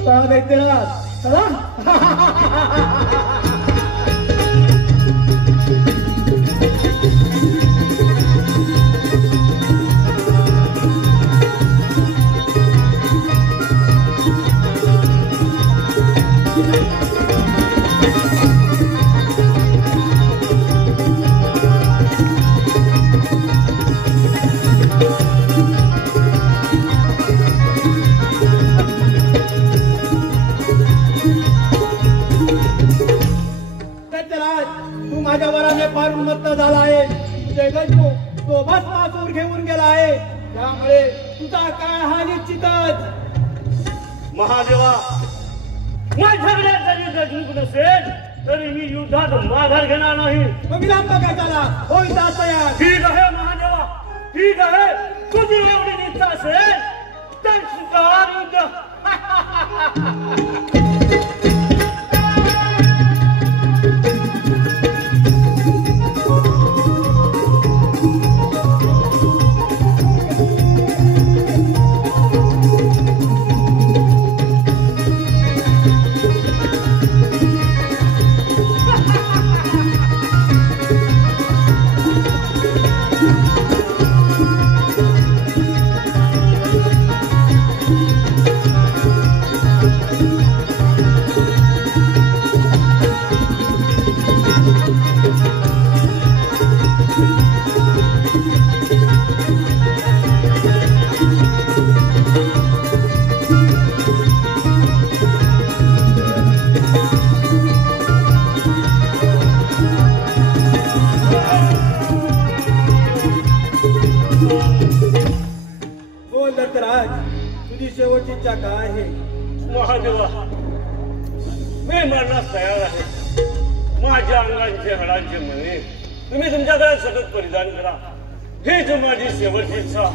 चला दैत्यराज, चला. माझ्या वराने फार उन्मत्त झाला आहे. तुझे गजमुख तो भस्मासूर घेऊन गेला आहे. त्यामुळे तुझा काय हा निश्चितच. महादेवा, माझ्याकडे जरी गजमुख नसेल तरी मी युद्धात माघार घेणार नाही. मग विलंब काय झाला? होईल तयार. ठीक आहे महादेवा, ठीक आहे. तुझी एवढी इच्छा असेल तर स्वीकार युद्ध. तुझी शेवटची इच्छा काय आहे? महादेवा, मी मरण्यास तयार आहे. माझ्या अंगांचे हाडांचे मणी तुम्ही तुमच्याकडे सतत परिधान करा. हीच माझी शेवटची इच्छा.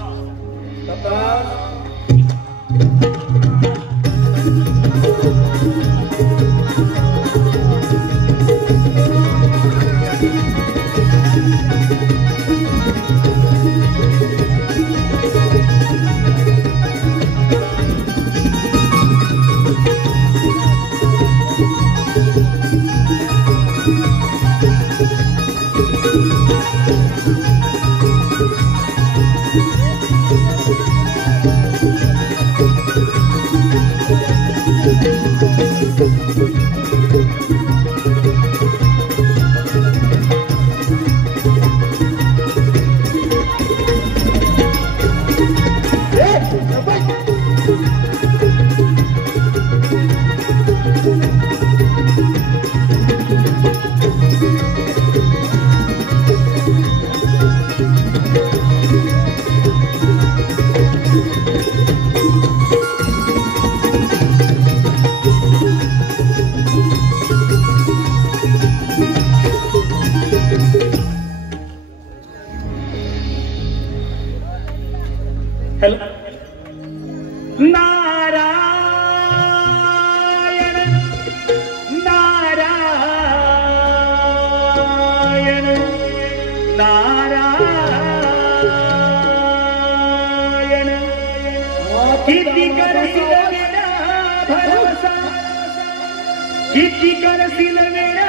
किती करशील मेरा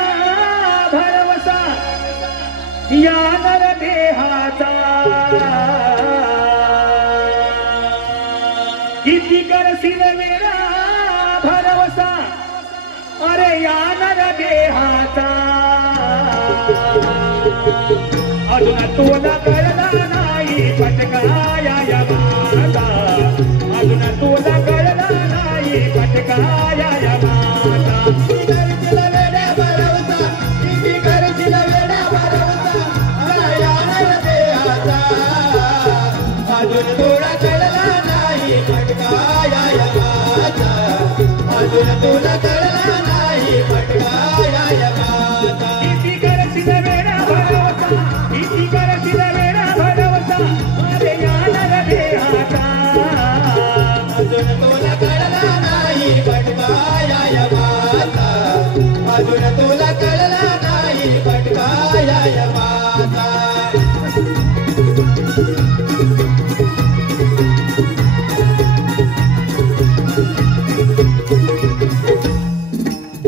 भरवसा या नर देहाचा किती करशील मेरा भरवसा अरे या नर देहाचा अजून तुला कळला नाही पटकाया या माता अजून तुला कळला नाही पटकाया या माता अजून तुला कळला नाही पटकाया या माता अजून तुला कळला नाही पटकाया या माता किती करशील मेरा भरवसा किती करशील मेरा भरवसा अरे या नर देहाचा अजून तुला कळला नाही पटकाया या माता अजून तुला कळला नाही पटकाया या माता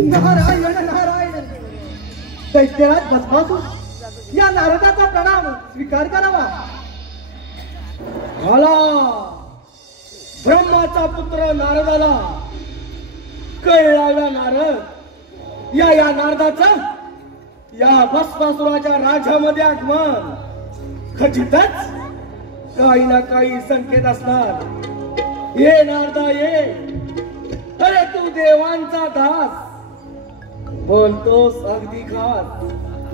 नारायण नारायण दैत्यराज भस्मासूर या नारदाचा प्रणाम स्वीकार करावा. आला ब्रह्माचा पुत्र नारदाला कळला नारद या नारदाचा या भस्मासुराच्या राज्यामध्ये आगमन खचितच काही ना काही संकेत असणार. ये नारदा ये अरे तू देवांचा दास बोलतोस अगदी खास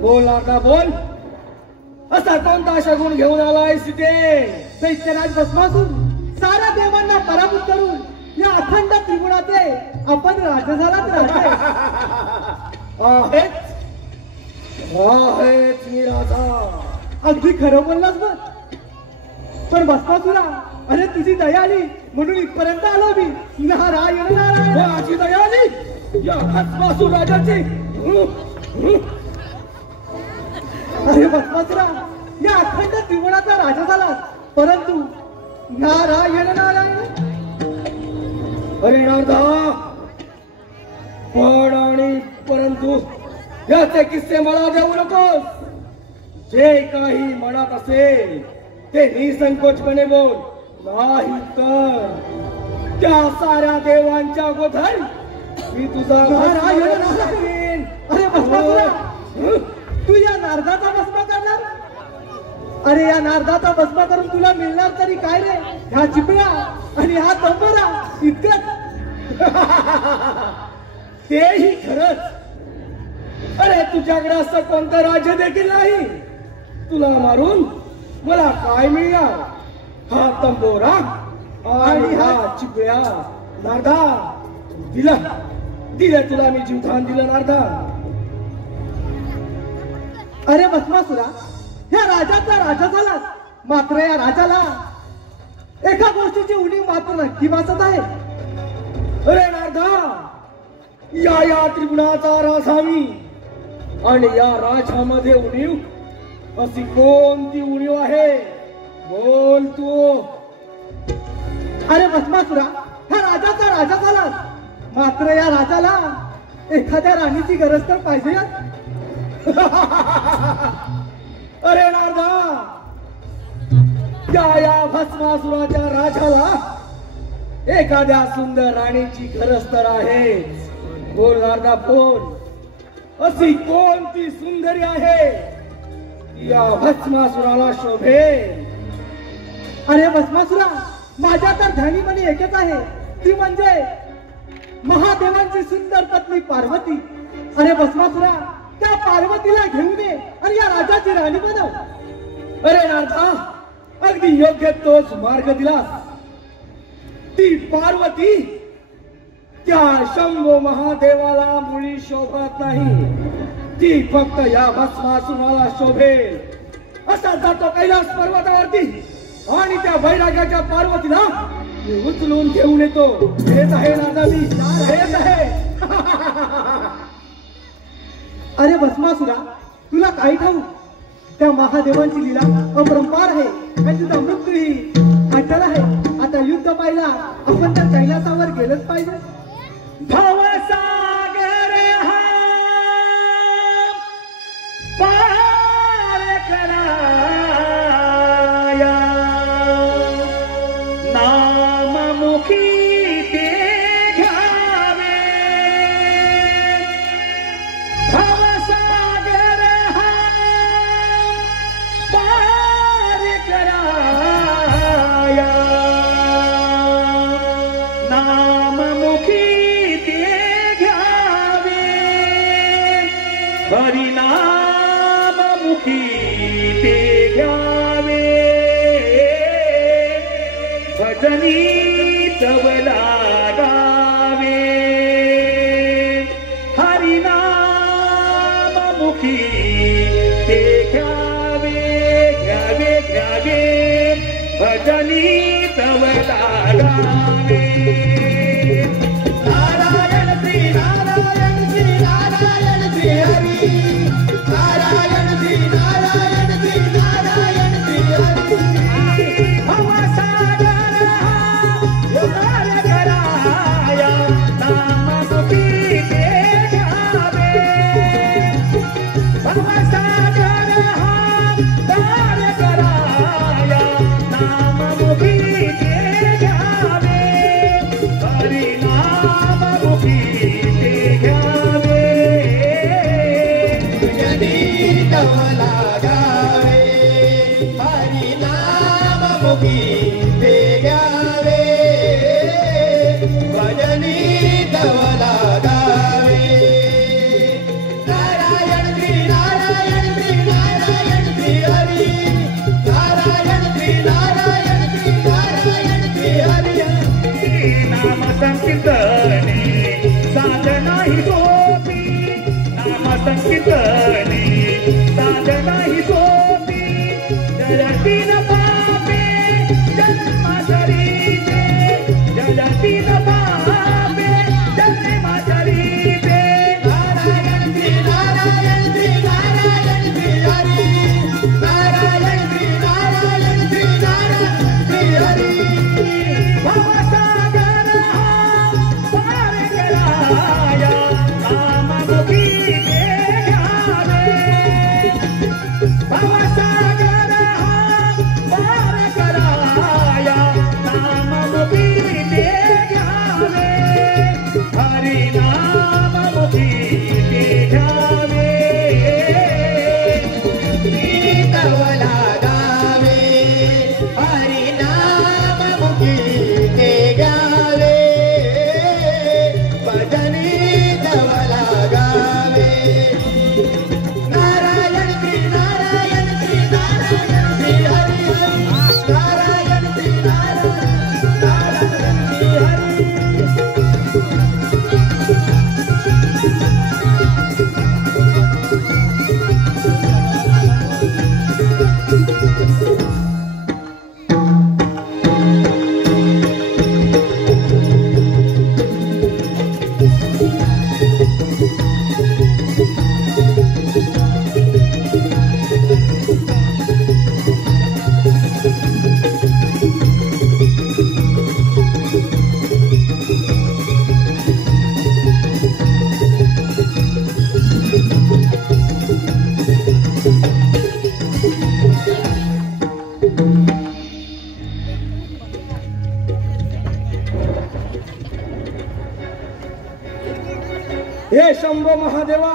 बोल नारदा बोल असा कोणता शगुन घेऊन आलाय सीते. दैत्यराज भस्मासूर साऱ्या देवांना पराभूत करून या अखंड त्रिगुणाचे आपण राजा झालात राजा आहेच मी राजा. अगदी खरं बोललास बघ. पण भस्मासुरा अरे तुझी दया आली म्हणून इथपर्यंत आलो मी. नारायण नारायण माझी दया आली या भस्मासूर राजाची. अरे भस्मासुरा या अखंड त्रिगुणाचा राजा झालास परंतु नारायण नारायण अरे नारदा पण आणि परंतु याचे किस्से मला देऊ नकोस. जे काही मनात असेल ते निसंकोचपणे बोल नाही तर त्या साऱ्या देवांच्या अगोदर मी तुझा नारायण नारायण. अरे भस्मासुरा तू या नारदाचा भस्म करणार. अरे या नारदाचा भस्म करून तुला मिळणार तरी काय रे ह्या चिपळा आणि हा तंबोरा इतकंच. तेही खरंच. अरे तुझ्याकडे असं कोणतं राज्य देखील नाही. तुला मारून मला काय मिळणार. हा तंबोरा आणि हा चिपळ्या. नारदा दिलं तुला मी जीवदान दिलं नारदा. अरे भस्मासुरा ह्या राजाचा राजा झालास मात्र या राजाला एका गोष्टीची उणीव मात्र नक्की वाचत आहे. अरे नारदा या त्रिगुणाचा राजा मी आणि या राजामध्ये उणीव अशी कोणती उणीव आहे बोल तू. अरे भस्मासुरा ह्या राजाचा राजा झालास मात्र या राजाला एखाद्या राणीची गरज तर पाहिजे. अरे नारदा या भस्मासुराच्या राजाला एखाद्या सुंदर राणीची गरज तर आहे. बोल राधा बोल, अशी कोणती सुंदरी आहे या भस्मासुराला शोभेल? अरे भस्मासुरा, माझ्या तर ध्यानीमनी एकच आहे, ती म्हणजे महादेवांची सुंदर पत्नी पार्वती. अरे भस्मासुरा, त्या पार्वतीला घेऊन ये आणि या राजाची राणी बनव. अरे राधा, अगदी योग्य तोच मार्ग दिलास. ती पार्वती त्या शंभो महादेवाला मुळी शोभत नाही. ती फक्त या भस्मासुराला शोभेल. असा जातो कैलास पर्वतावरती आणि त्या वैराग्याच्या पार्वतीला मी उचलून घेऊन येतो. येत आहे राजा, मी येत आहे. अरे भस्मासुरा, तुला काही ठाऊक, त्या महादेवांची लीला अपरंपार आहे आणि तुझा मृत्यूही अटल आहे. आता युद्ध पाहिला, आपण त्या कैलासावर गेलंच पाहिजे. भवसागर हा पार कराया, नाममुखी ते घ्यावे. भवसागर हा पार कराया, नाममुखी हरिनाम मुखी ते घ्यावे. भजनी तवला गावे, हरिनाम मुखी ते घ्यावे. घ्यावे घ्यावे भजनी तवला गावे. नारायण श्री नारायण श्री नारायण श्री हरी, नारायण श्री नारायण श्री नारायण श्री हरी. भवसागर पार कराया, नाममुखी ते घ्यावे. भवसागर पार कराया, नाममुखी ते घ्यावे. हरिनाममुखी ते घ्यावे. तवला गावे, हरिनाममुखी ते घ्यावे. भजनी तवला गावे. नारायण श्री नारायण श्री नारायण श्री हरी, नारायण श्री नारायण श्री नारायण श्री हरी. नाम संकीर्तने साधना ही सोपी, नाम संकीर्तने साधना ही सोपी. जलती न पापे जन्माचरीते, जलती न पापे जन्माचरीते. नारायण श्री नारायण श्री नारायण श्री हरी, नारायण श्री नारायण श्री नारायण श्री हरी. भवसागर पार कराया, नाममुखी ते घ्यावे. भवसागर पार कराया, नाममुखी ते घ्यावे. हरिनाममुखी ते घ्यावे. तवला गावे, हरिनाममुखी ते घ्यावे. भजनी तवला गावे. नारायण श्री नारायण श्री नारायण श्री हरी, नारायण श्री नारायण नारायण श्री हरी. हे शंभो महादेवा,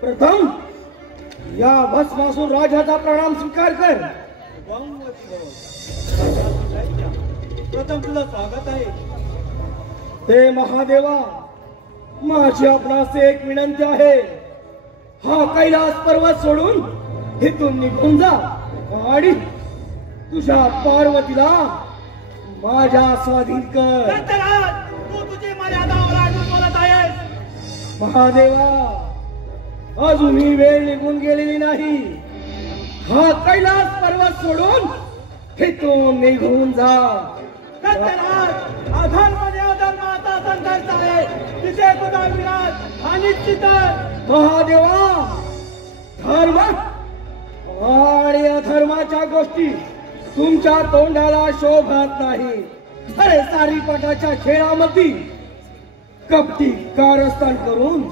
प्रथम या भस्मासूर राजाचा प्रणाम स्वीकार कर. प्रथम तुला स्वागत आहे. हे महादेवा, माझी आपणास एक विनंती आहे. हा कैलास पर्वत सोडून इथून निघून जा आणि तुझ्या पार्वतीला माझ्या स्वाधीन कर. तू तुझी मर्यादा ओलांडून बोलत आहेस. महादेवा, अजूनही वेळ निघून गेलेली नाही. हा कैलास पर्वत सोडून इथून निघून जा. अधर्म अधर्माचा संघर्ष आहे. तिथे तुझा विनाश हा निश्चित. महादेवा, धर्म आणि अधर्माच्या गोष्टी तुमच्या तोंडाला शोभत नाही. अरे सारीपाटाच्या खेळामध्ये कपटी कारस्थान करून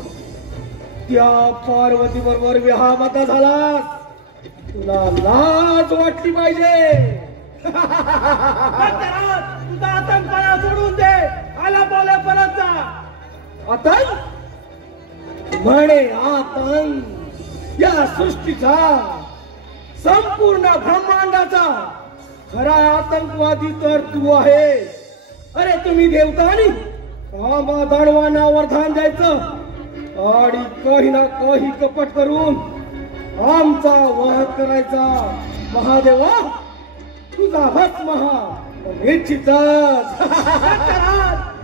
त्या पार्वती बरोबर विवाहबद्ध झालास. तुला लाज वाटली पाहिजे. तुझा आतंकपणा सोडून दे. आला बोले परत जा. आतंक म्हणे आतंक या सृष्टीचा, संपूर्ण ब्रह्मांडाचा खरा आतंकवादी तर तू आहे. अरे तुम्ही देवतानी कामा दानवांना वरदान द्यायचं आणि काही ना काही कपट करून आमचा वध करायचा. महादेवा, तुझा भस्म हा निश्चितच.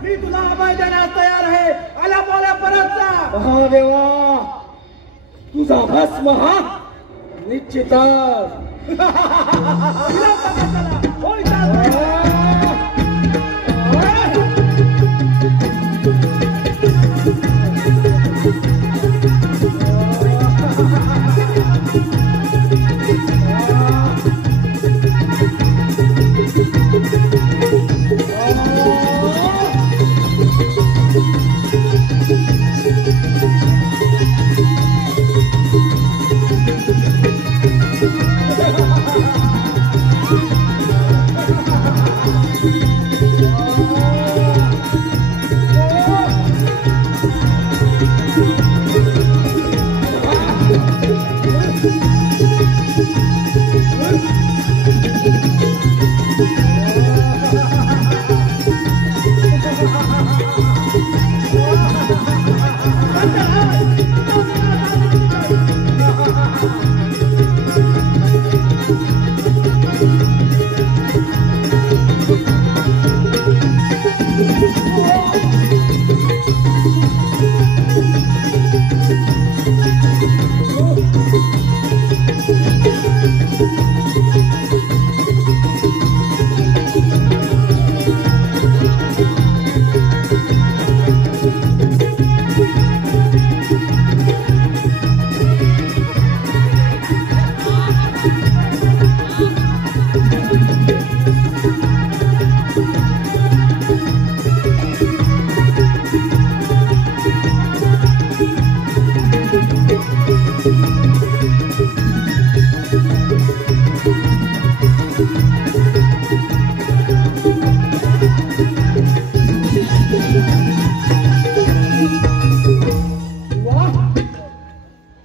मी तुला अभय देण्यास तयार आहे. आला बोले परत जा. महादेवा, तुझा भस्म हा निश्चितच.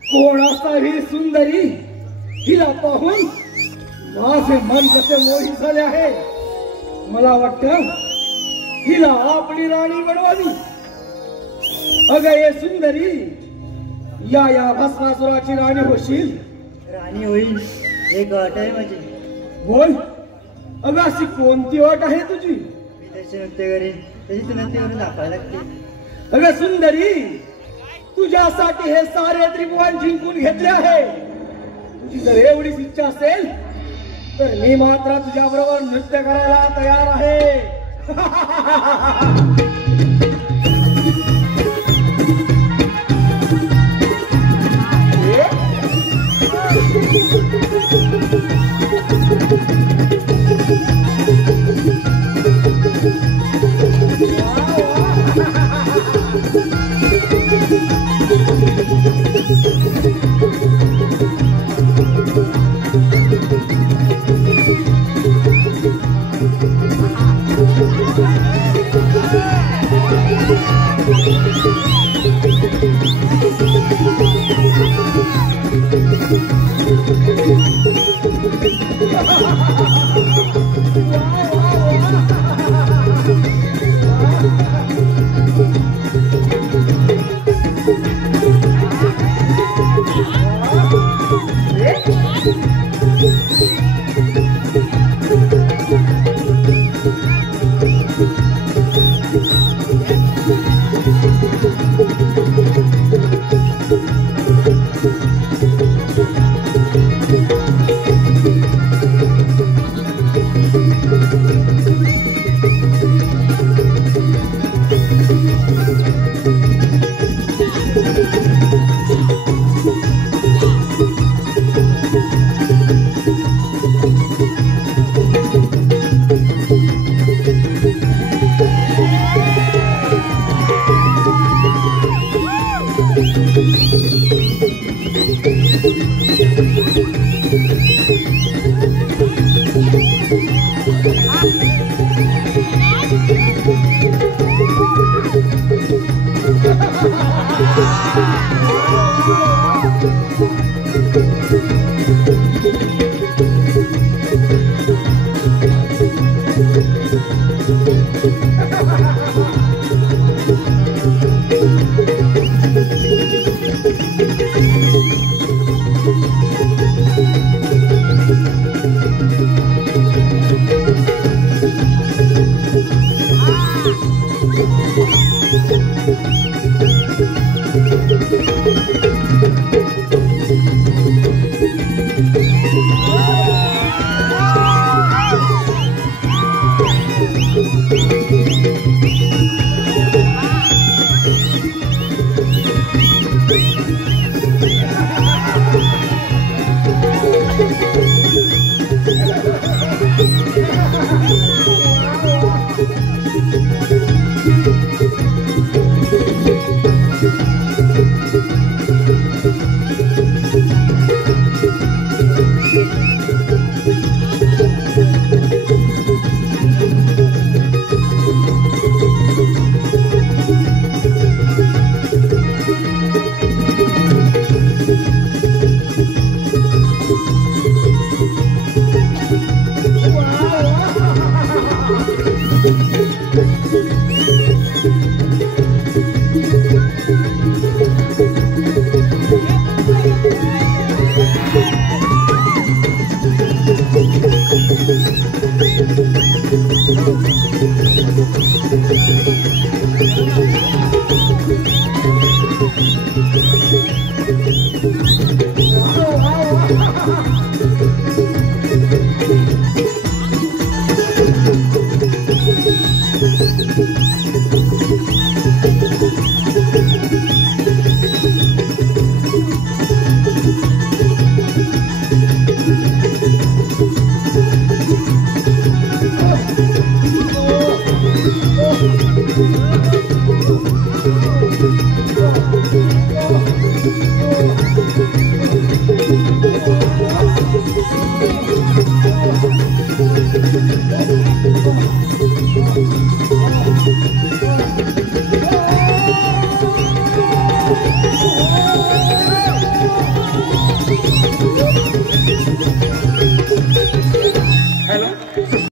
कोणाचाही सुंदरी हिला पाहून माझे मन कसे मोहित झाले आहे. मला वाटतं हिला आपली राणी बनवावी. अगं ये सुंदरी, या भस्मासुराची राणी होशील. राणी होईल एक अट आहे माझी. बोल. अगं अशी कोणती अट आहे तुझी? मी त्याचे नृत्य करीन. त्याची तू नृत्य करून दाखवायला लागते. अगं सुंदरी, तुझ्यासाठी हे सारे त्रिभुवन जिंकून घेतले आहे. तुझी जर एवढीच इच्छा असेल तर मी मात्र तुझ्या बरोबर नृत्य करायला तयार आहे.